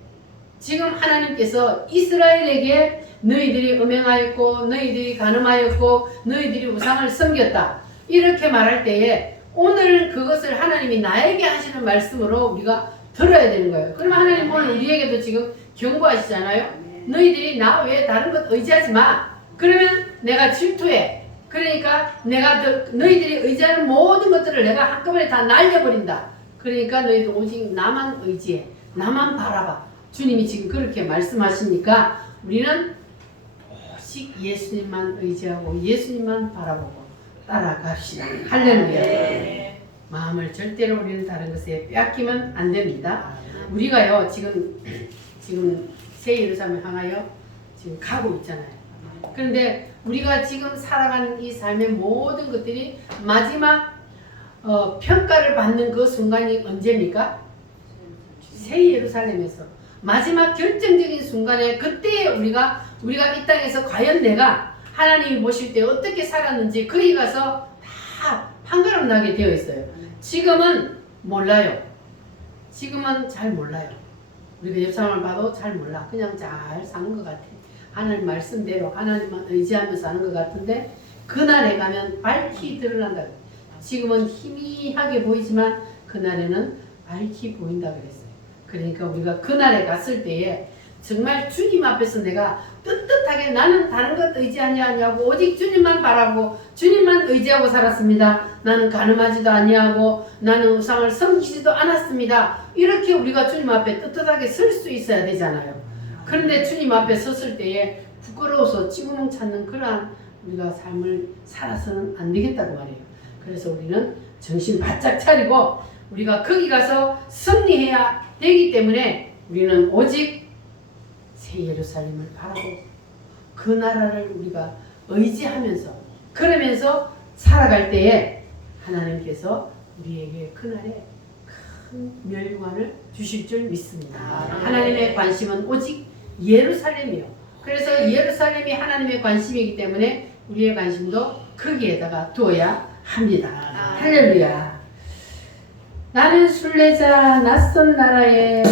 지금 하나님께서 이스라엘에게 너희들이 음행하였고 너희들이 간음하였고 너희들이 우상을 섬겼다 이렇게 말할 때에 오늘 그것을 하나님이 나에게 하시는 말씀으로 우리가 들어야 되는 거예요. 그러면 하나님 오늘 우리에게도 지금 경고하시잖아요. 너희들이 나 외에 다른 것 의지하지 마. 그러면 내가 질투해. 그러니까 내가 너희들이 의지하는 모든 것들을 내가 한꺼번에 다 날려버린다. 그러니까 너희들 오직 나만 의지해. 나만 바라봐. 주님이 지금 그렇게 말씀하시니까 우리는 오직 예수님만 의지하고 예수님만 바라보고 따라갑시다. 할렐루야. 마음을 절대로 우리는 다른 것에 빼앗기면 안 됩니다. 우리가요 지금 새 예루살렘 향하여 지금 가고 있잖아요. 그런데 우리가 지금 살아가는 이 삶의 모든 것들이 마지막 평가를 받는 그 순간이 언제입니까? 새 예루살렘에서 마지막 결정적인 순간에 그때 우리가 이 땅에서 과연 내가 하나님이 보실 때 어떻게 살았는지 거기 가서 다 판가름 나게 되어 있어요. 지금은 몰라요. 지금은 잘 몰라요. 우리가 옆 사람을 봐도 잘 몰라. 그냥 잘 사는 것 같아. 하나님 말씀대로 하나님만 의지하면서 사는 것 같은데 그날에 가면 밝히 드러난다. 지금은 희미하게 보이지만 그날에는 밝히 보인다 그랬어요. 그러니까 우리가 그날에 갔을 때에 정말 주님 앞에서 내가 떳떳하게 나는 다른 것 의지하지 아니하고 오직 주님만 바라고 주님만 의지하고 살았습니다. 나는 간음하지도 아니하고 나는 우상을 섬기지도 않았습니다. 이렇게 우리가 주님 앞에 떳떳하게 설 수 있어야 되잖아요. 그런데 주님 앞에 섰을 때에 부끄러워서 찌구멍 찾는 그러한 우리가 삶을 살아서는 안 되겠다고 말이에요. 그래서 우리는 정신 바짝 차리고 우리가 거기 가서 승리해야 되기 때문에 우리는 오직 새 예루살렘을 바라보고 그 나라를 우리가 의지하면서 그러면서 살아갈 때에 하나님께서 우리에게 그날에 큰 멸관을 주실 줄 믿습니다. 하나님의 관심은 오직 예루살렘이요. 그래서 예루살렘이 하나님의 관심이기 때문에 우리의 관심도 거기에다가 두어야 합니다. 할렐루야. 나는 순례자 낯선 나라에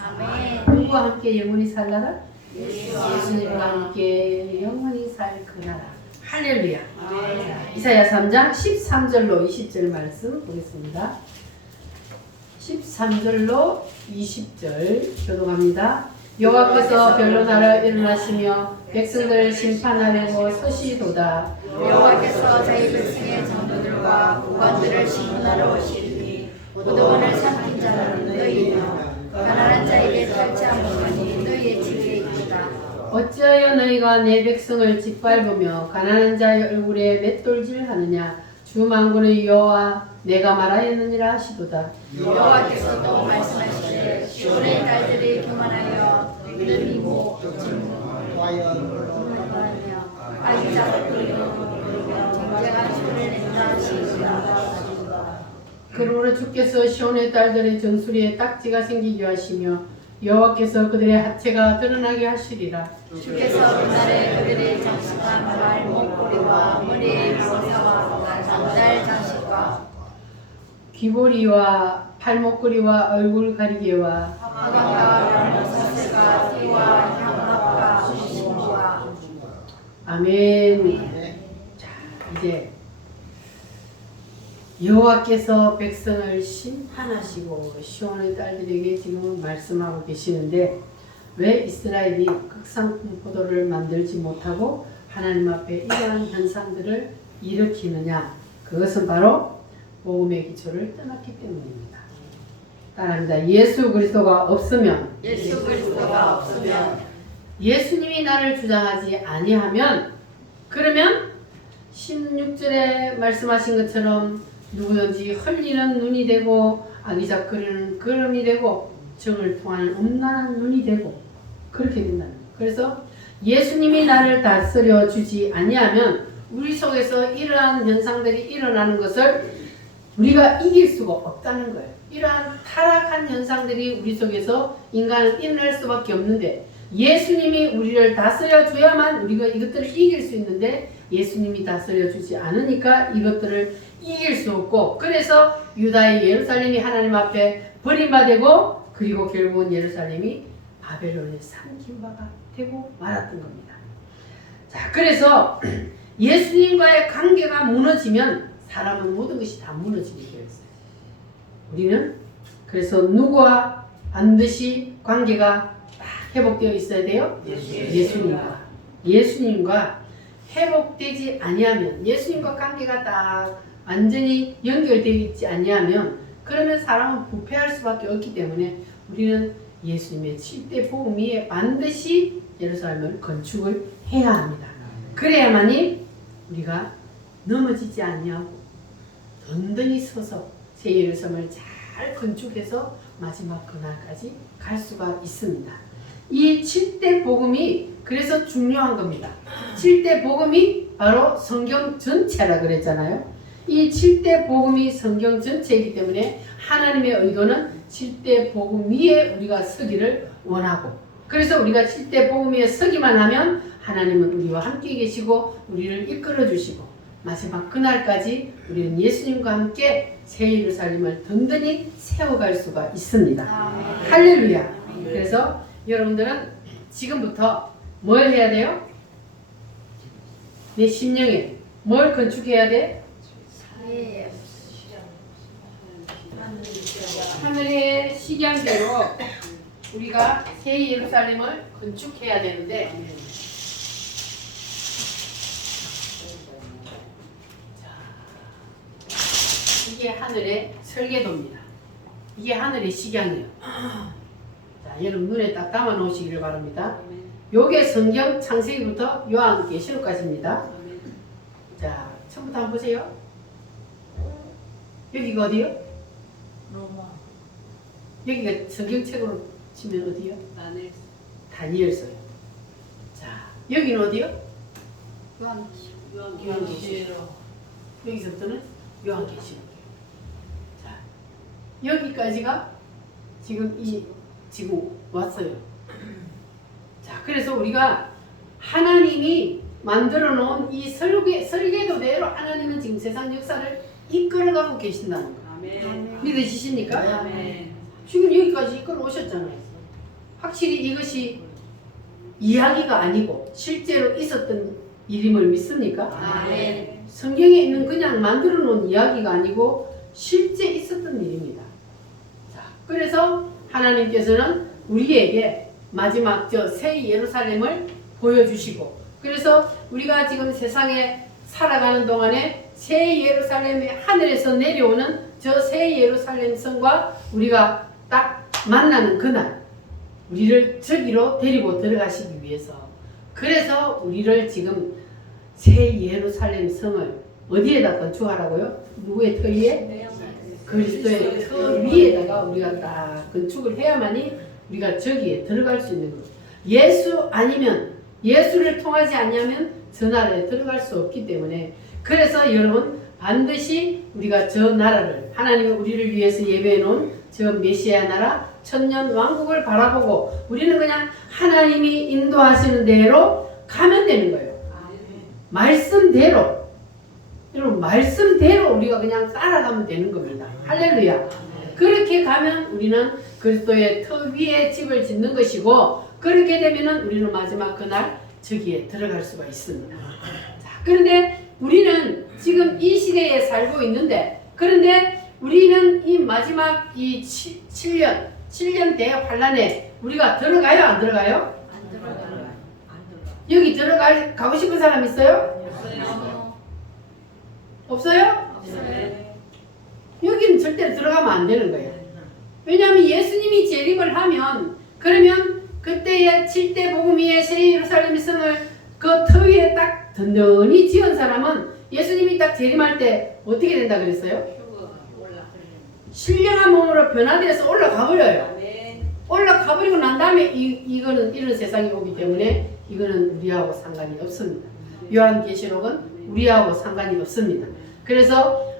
아멘. 누구와 함께 영원히 살라라? 예수님과 함께 영원히 살 그 나라. 할렐루야. 자, 이사야 3장 13절로 20절 말씀 보겠습니다. 13절로 20절 교독합니다. 여호와께서 변론하러 일어나시며 백성들을 심판하려고 서시도다. 여호와께서 자기 백성의 장로들과 구관들을 신문하러 오시리니 무도원을 삼킨 자는 너희며 가난한 자에게 탈취한 것만이 너희의 집에 있다. 어찌하여 너희가 내 백성을 짓밟으며 가난한 자의 얼굴에 맷돌질하느냐. 주 만군의 여호와 내가 말하였느니라 하시도다. 여호와께서 또 말씀하시되 시온의 딸들이 교만하여 믿음이고 질문하며 아기자고 부리며 정쟁한 소리를 낸다 하시리라. 그러므로 주께서 시온의 딸들의 정수리에 딱지가 생기게 하시며 여호와께서 그들의 하체가 드러나게 하시리라. 주께서 그날에 그들의 장식한 발 목걸이와 머리의 모사와 남달 장식과 귀보리와 팔목걸이와 얼굴 가리개와 화관과 사슬과 띠와 향합과 신부와 아멘. 자, 이제 여호와께서 백성을 심판하시고 시온의 딸들에게 지금 말씀하고 계시는데 왜 이스라엘이 극상품 포도를 만들지 못하고 하나님 앞에 이러한 현상들을 일으키느냐? 그것은 바로 복음의 기초를 떠났기 때문입니다. 따라합니다. 예수 그리스도가 없으면 예수 그리스도가 없으면 예수님이 나를 주장하지 아니하면 그러면 16절에 말씀하신 것처럼 누구든지 흘리는 눈이 되고 아기작거리는 걸음이 되고 정을 통하는 음란한 눈이 되고 그렇게 된다는 거예요. 그래서 예수님이 나를 다스려 주지 아니하면 우리 속에서 이러한 현상들이 일어나는 것을 우리가 이길 수가 없다는 거예요. 이러한 타락한 현상들이 우리 속에서 인간은 일어날 수밖에 없는데 예수님이 우리를 다스려 줘야만 우리가 이것들을 이길 수 있는데 예수님이 다스려 주지 않으니까 이것들을 이길 수 없고 그래서 유다의 예루살렘이 하나님 앞에 버림받고 그리고 결국은 예루살렘이 바벨론에 삼킨 바가 되고 말았던 겁니다. 자, 그래서 예수님과의 관계가 무너지면 사람은 모든 것이 다 무너지게 되어 있어요. 우리는 그래서 누구와 반드시 관계가 딱 회복되어 있어야 돼요? 예수님과 회복되지 아니하면 예수님과 관계가 딱 완전히 연결되어 있지 아니하면 그러면 사람은 부패할 수밖에 없기 때문에 우리는 예수님의 7대 복음 위에 반드시 예루살렘을 건축을 해야 합니다. 그래야만이 우리가 넘어지지 아니하고 든든히 서서 새 예루살렘을 잘 건축해서 마지막 그날까지 갈 수가 있습니다. 이 7대 복음이 그래서 중요한 겁니다. 7대 복음이 바로 성경 전체라 그랬잖아요. 이 7대 복음이 성경 전체이기 때문에 하나님의 의도는 7대 복음 위에 우리가 서기를 원하고 그래서 우리가 7대 복음 위에 서기만 하면 하나님은 우리와 함께 계시고 우리를 이끌어 주시고 마지막 그날까지 우리는 예수님과 함께 새 예루살렘을 든든히 세워갈 수가 있습니다. 할렐루야. 그래서 여러분들은 지금부터 뭘 해야 돼요? 내 심령에 뭘 건축해야 돼? 하늘의 식양대로 우리가 새 예루살렘을 건축해야 되는데 이게 하늘의 설계도입니다. 이게 하늘의 식양이에요. 자, 여러분 눈에 딱 담아 놓으시기를 바랍니다. 요게 성경 창세기부터 요한계시록까지입니다. 자, 처음부터 한번 보세요. 여기가 어디요? 로마. 여기가 성경책으로 치면 어디요? 다니엘서요. 자, 여기는 어디요? 요한계시록. 여기서부터는 요한계시록. 자, 여기까지가 지금 왔어요. 자, 그래서 우리가 하나님이 만들어 놓은 이 설계도대로 하나님은 지금 세상 역사를 이끌어가고 계신다는 거. 아멘. 믿으시십니까? 아멘. 지금 여기까지 이끌어 오셨잖아요. 확실히 이것이 이야기가 아니고 실제로 있었던 일임을 믿습니까? 아멘. 성경에 있는 그냥 만들어 놓은 이야기가 아니고 실제 있었던 일입니다. 자, 그래서 하나님께서는 우리에게 마지막 저 새 예루살렘을 보여주시고, 그래서 우리가 지금 세상에 살아가는 동안에 새 예루살렘의 하늘에서 내려오는 저 새 예루살렘 성과 우리가 딱 만나는 그날 우리를 저기로 데리고 들어가시기 위해서, 그래서 우리를 지금 새 예루살렘 성을 어디에다 건축하라고요? 누구의 터 위에? 그리스도의 터 위에다가 우리가 딱 건축을 해야만이 우리가 저기에 들어갈 수 있는 거예요. 예수 아니면, 예수를 통하지 않냐면 저 나라에 들어갈 수 없기 때문에, 그래서 여러분 반드시 우리가 저 나라를, 하나님이 우리를 위해서 예배해 놓은 저 메시아 나라 천년 왕국을 바라보고 우리는 그냥 하나님이 인도하시는 대로 가면 되는 거예요. 말씀대로, 여러분 말씀대로 우리가 그냥 따라가면 되는 겁니다. 할렐루야. 그렇게 가면 우리는 그리스도의 터 위에 집을 짓는 것이고, 그렇게 되면은 우리는 마지막 그날 저기에 들어갈 수가 있습니다. 자, 그런데 우리는 지금 이 시대에 살고 있는데, 그런데 우리는 이 마지막 이 7년 대환란에 우리가 들어가요, 안 들어가요? 안 들어가요. 여기 가고 싶은 사람 있어요? 없어요? 없어요. 여기는 절대로 들어가면 안 되는 거예요. 왜냐하면 예수님이 재림을 하면, 그러면 그때의 7대 복음 위에 새 예루살렘 성을 그 터 위에 딱 든든히 지은 사람은 예수님이 딱 재림할 때 어떻게 된다 그랬어요? 신령한 몸으로 변화돼서 올라가 버려요. 올라가 버리고 난 다음에 이거는 이런 세상이 오기 때문에 이거는 우리하고 상관이 없습니다. 요한계시록은 우리하고 상관이 없습니다. 그래서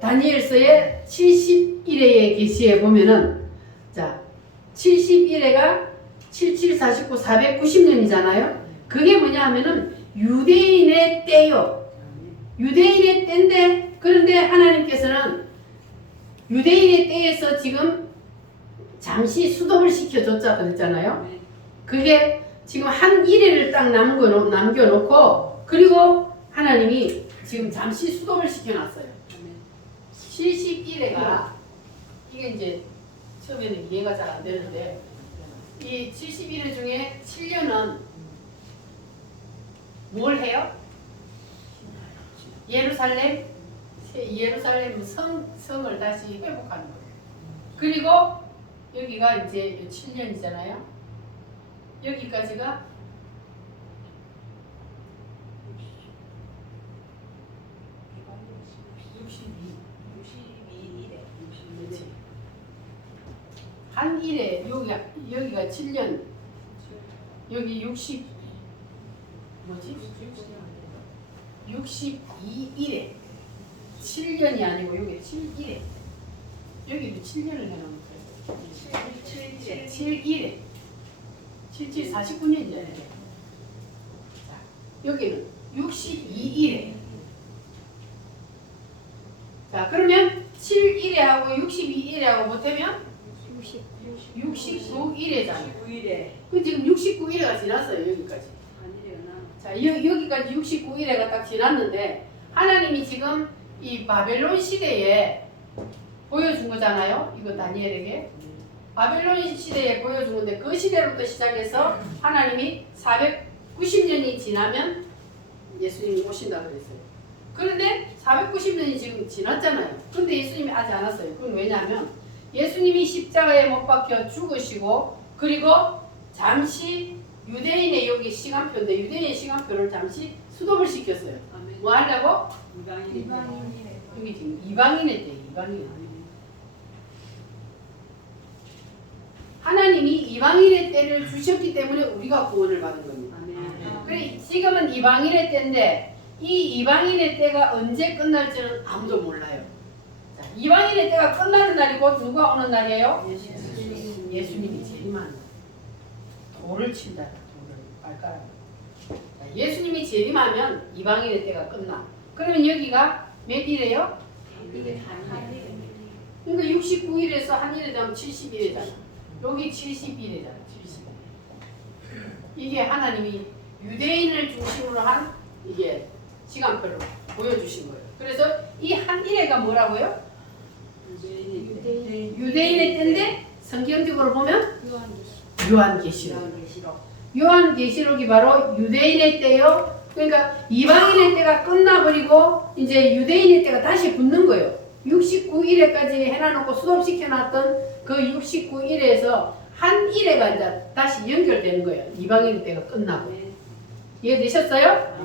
다니엘서의 70일의 계시에 보면은, 자 70일에가 7749 490년이잖아요. 그게 뭐냐 하면은 유대인의 때요. 유대인의 때인데, 그런데 하나님께서는 유대인의 때에서 지금 잠시 수독을 시켜줬자 그랬잖아요. 그게 지금 한 일회를 딱 남겨놓고, 그리고 하나님이 지금 잠시 수독을 시켜놨어요. 71회가 이게 이제 처음에는 이해가 잘 안 되는데, 이 71회 중에 7년은 뭘 해요? 예루살렘 성을 다시 회복하는 거예요. 그리고 여기가 이제 7년이잖아요. 여기까지가 62일에 한 일에 여기가 7년, 여기 62일에 7년이 아니고 여기 7일에, 여기도 7년을 해놓은 거예요. 7일에 77 49년이잖아요. 여기는 62일에. 자, 그러면 7일에 하고 62일에 하고 못하면 69일에잖아요. 그 지금 69일에가 지났어요. 여기까지. 자, 여기까지 69일에가 딱 지났는데, 하나님이 지금 이 바벨론 시대에 보여준 거잖아요. 이거 다니엘에게 바벨론 시대에 보여준 건데, 그 시대로부터 시작해서 하나님이 490년이 지나면 예수님이 오신다 그랬어요. 그런데 490년이 지금 지났잖아요. 근데 예수님이 아직 안 왔어요. 그건 왜냐하면 예수님이 십자가에 못 박혀 죽으시고, 그리고 잠시 유대인의 여기 시간표인데, 유대인의 시간표를 잠시 수독을 시켰어요. 뭐 하려고? 여기 지금 이방인의 때, 이방인. 하나님이 이방인의 때를 주셨기 때문에 우리가 구원을 받은 겁니다. 그래, 지금은 이방인의 때인데, 이 이방인의 때가 언제 끝날지는 아무도 몰라요. 자, 이방인의 때가 끝나는 날이 곧 누가 오는 날이에요? 예수님이 재림하는 날. 돌을 친다. 발가락. 예수님이 재림하면 이방인의 때가 끝나. 그러면 여기가 몇 일이에요? 그러니까 69일에서 한 일에 되면 70일이잖아. 여기 70일이잖아. 70일. 이게 하나님이 유대인을 중심으로 한 이게 시간표를 보여주신 거예요. 그래서 이 한 일회가 뭐라고요? 유대인의 때인데 성경적으로 보면 요한계시록. 요한계시록이 바로 유대인의 때요. 그러니까 이방인의 때가 끝나버리고 이제 유대인의 때가 다시 붙는 거예요. 69일에까지 해놔놓고 수업시켜놨던 그 69일에서 한 일회가 이제 다시 연결되는 거예요. 이방인의 때가 끝나고. 이해되셨어요?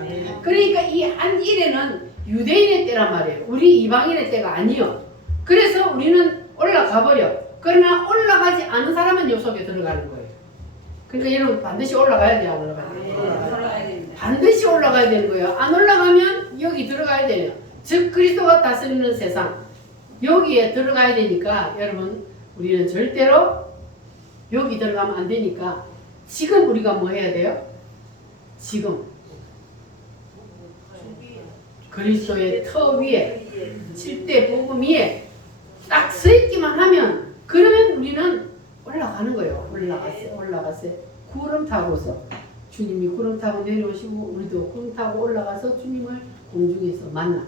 그러니까 이 한 일회는 유대인의 때란 말이에요. 우리 이방인의 때가 아니요. 그래서 우리는 올라가 버려. 그러나 올라가지 않은 사람은 요 속에 들어가는 거예요. 그러니까 여러분 반드시 올라가야 돼요, 안 올라가야 돼요? 반드시 올라가야 되는 거예요. 안 올라가면 여기 들어가야 돼요. 즉 그리스도가 다스리는 세상 여기에 들어가야 되니까 여러분 우리는 절대로 여기 들어가면 안 되니까 지금 우리가 뭐 해야 돼요? 지금 그리스도의 터 위에 7대 복음 위에 딱 서 있기만 하면 그러면 우리는 올라가는 거예요. 올라가세요. 구름 타고서 주님이 구름 타고 내려오시고 우리도 구름 타고 올라가서 주님을 공중에서 만나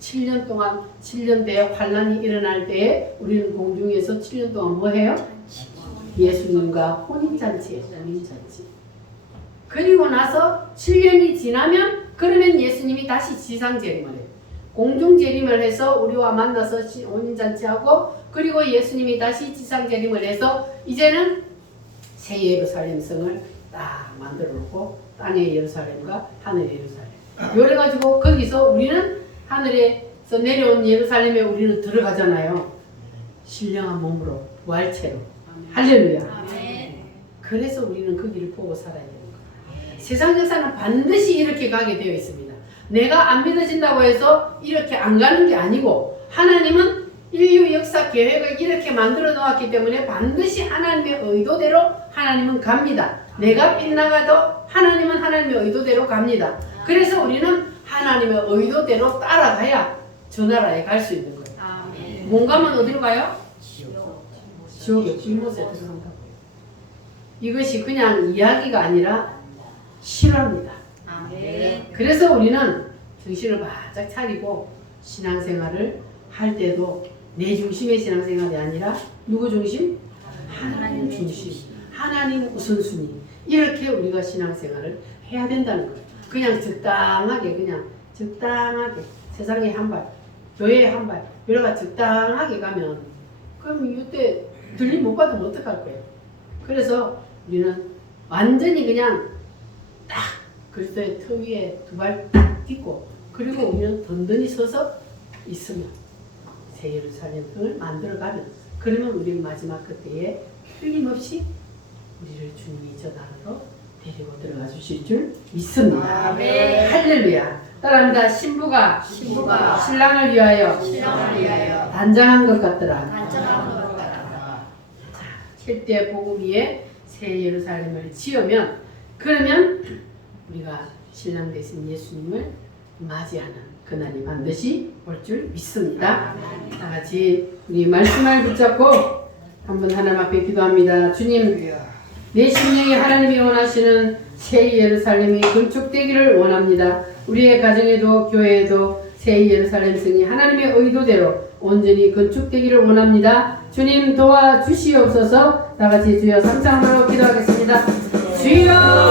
7년 동안 7년 대에 환란이 일어날 때에 우리는 공중에서 7년 동안 뭐 해요? 예수님과 혼인잔치예요. 혼인잔치. 그리고 나서 7년이 지나면 그러면 예수님이 다시 지상 재림을 해요. 공중 재림을 해서 우리와 만나서 혼인잔치하고 그리고 예수님이 다시 지상 재림을 해서 이제는 새 예루살렘 성을 딱 만들어 놓고 땅의 예루살렘과 하늘의 예루살렘. 요래가지고 거기서 우리는 하늘에서 내려온 예루살렘에 우리는 들어가잖아요. 신령한 몸으로 부활체로. 할렐루야. 그래서 우리는 거기를 보고 살아야 되는 거예요. 세상 역사는 반드시 이렇게 가게 되어 있습니다. 내가 안 믿어진다고 해서 이렇게 안 가는 게 아니고 하나님은 인류 역사 계획을 이렇게 만들어 놓았기 때문에 반드시 하나님의 의도대로 하나님은 갑니다. 내가 빗나가도 하나님은 하나님의 의도대로 갑니다. 그래서 우리는 하나님의 의도대로 따라가야 저 나라에 갈 수 있는 거예요. 못 가면 어디로 가요? 지옥에 뒷못에 들어간다고요. 이것이 그냥 이야기가 아니라 실화입니다. 그래서 우리는 정신을 바짝 차리고 신앙생활을 할 때도 내 중심의 신앙생활이 아니라 누구 중심? 하나님 중심. 하나님 우선순위. 이렇게 우리가 신앙생활을 해야 된다는 거예요. 그냥 적당하게 세상에 한 발, 교회에 한 발, 이래가 적당하게 가면 그럼 이때 들림 못 받으면 어떡할 거예요? 그래서 우리는 완전히 그냥 딱 그리스도의 터 위에 두 발 딱 딛고 그리고 우리는 든든히 서서 있으면 새 예루살렘을 만들어가면 그러면 우리 마지막 그때에 틀림없이 우리를 주님이 저 나라로 데리고 들어가 주실 줄 믿습니다. 아멘. 할렐루야. 따라합니다. 신부가 신랑을 위하여 단장한 것 같더라. 자, 7대 복음 위에 새 예루살렘을 지으면 그러면 우리가 신랑 되신 예수님을 맞이하는 그날이 반드시 올 줄 믿습니다. 다 같이 우리 말씀을 붙잡고 한번 하나님 앞에 기도합니다. 주님, 내 심령이 하나님이 원하시는 새 예루살렘이 건축되기를 원합니다. 우리의 가정에도 교회에도 새 예루살렘 성이 하나님의 의도대로 온전히 건축되기를 원합니다. 주님 도와주시옵소서. 다 같이 주여 삼창으로 기도하겠습니다. 주여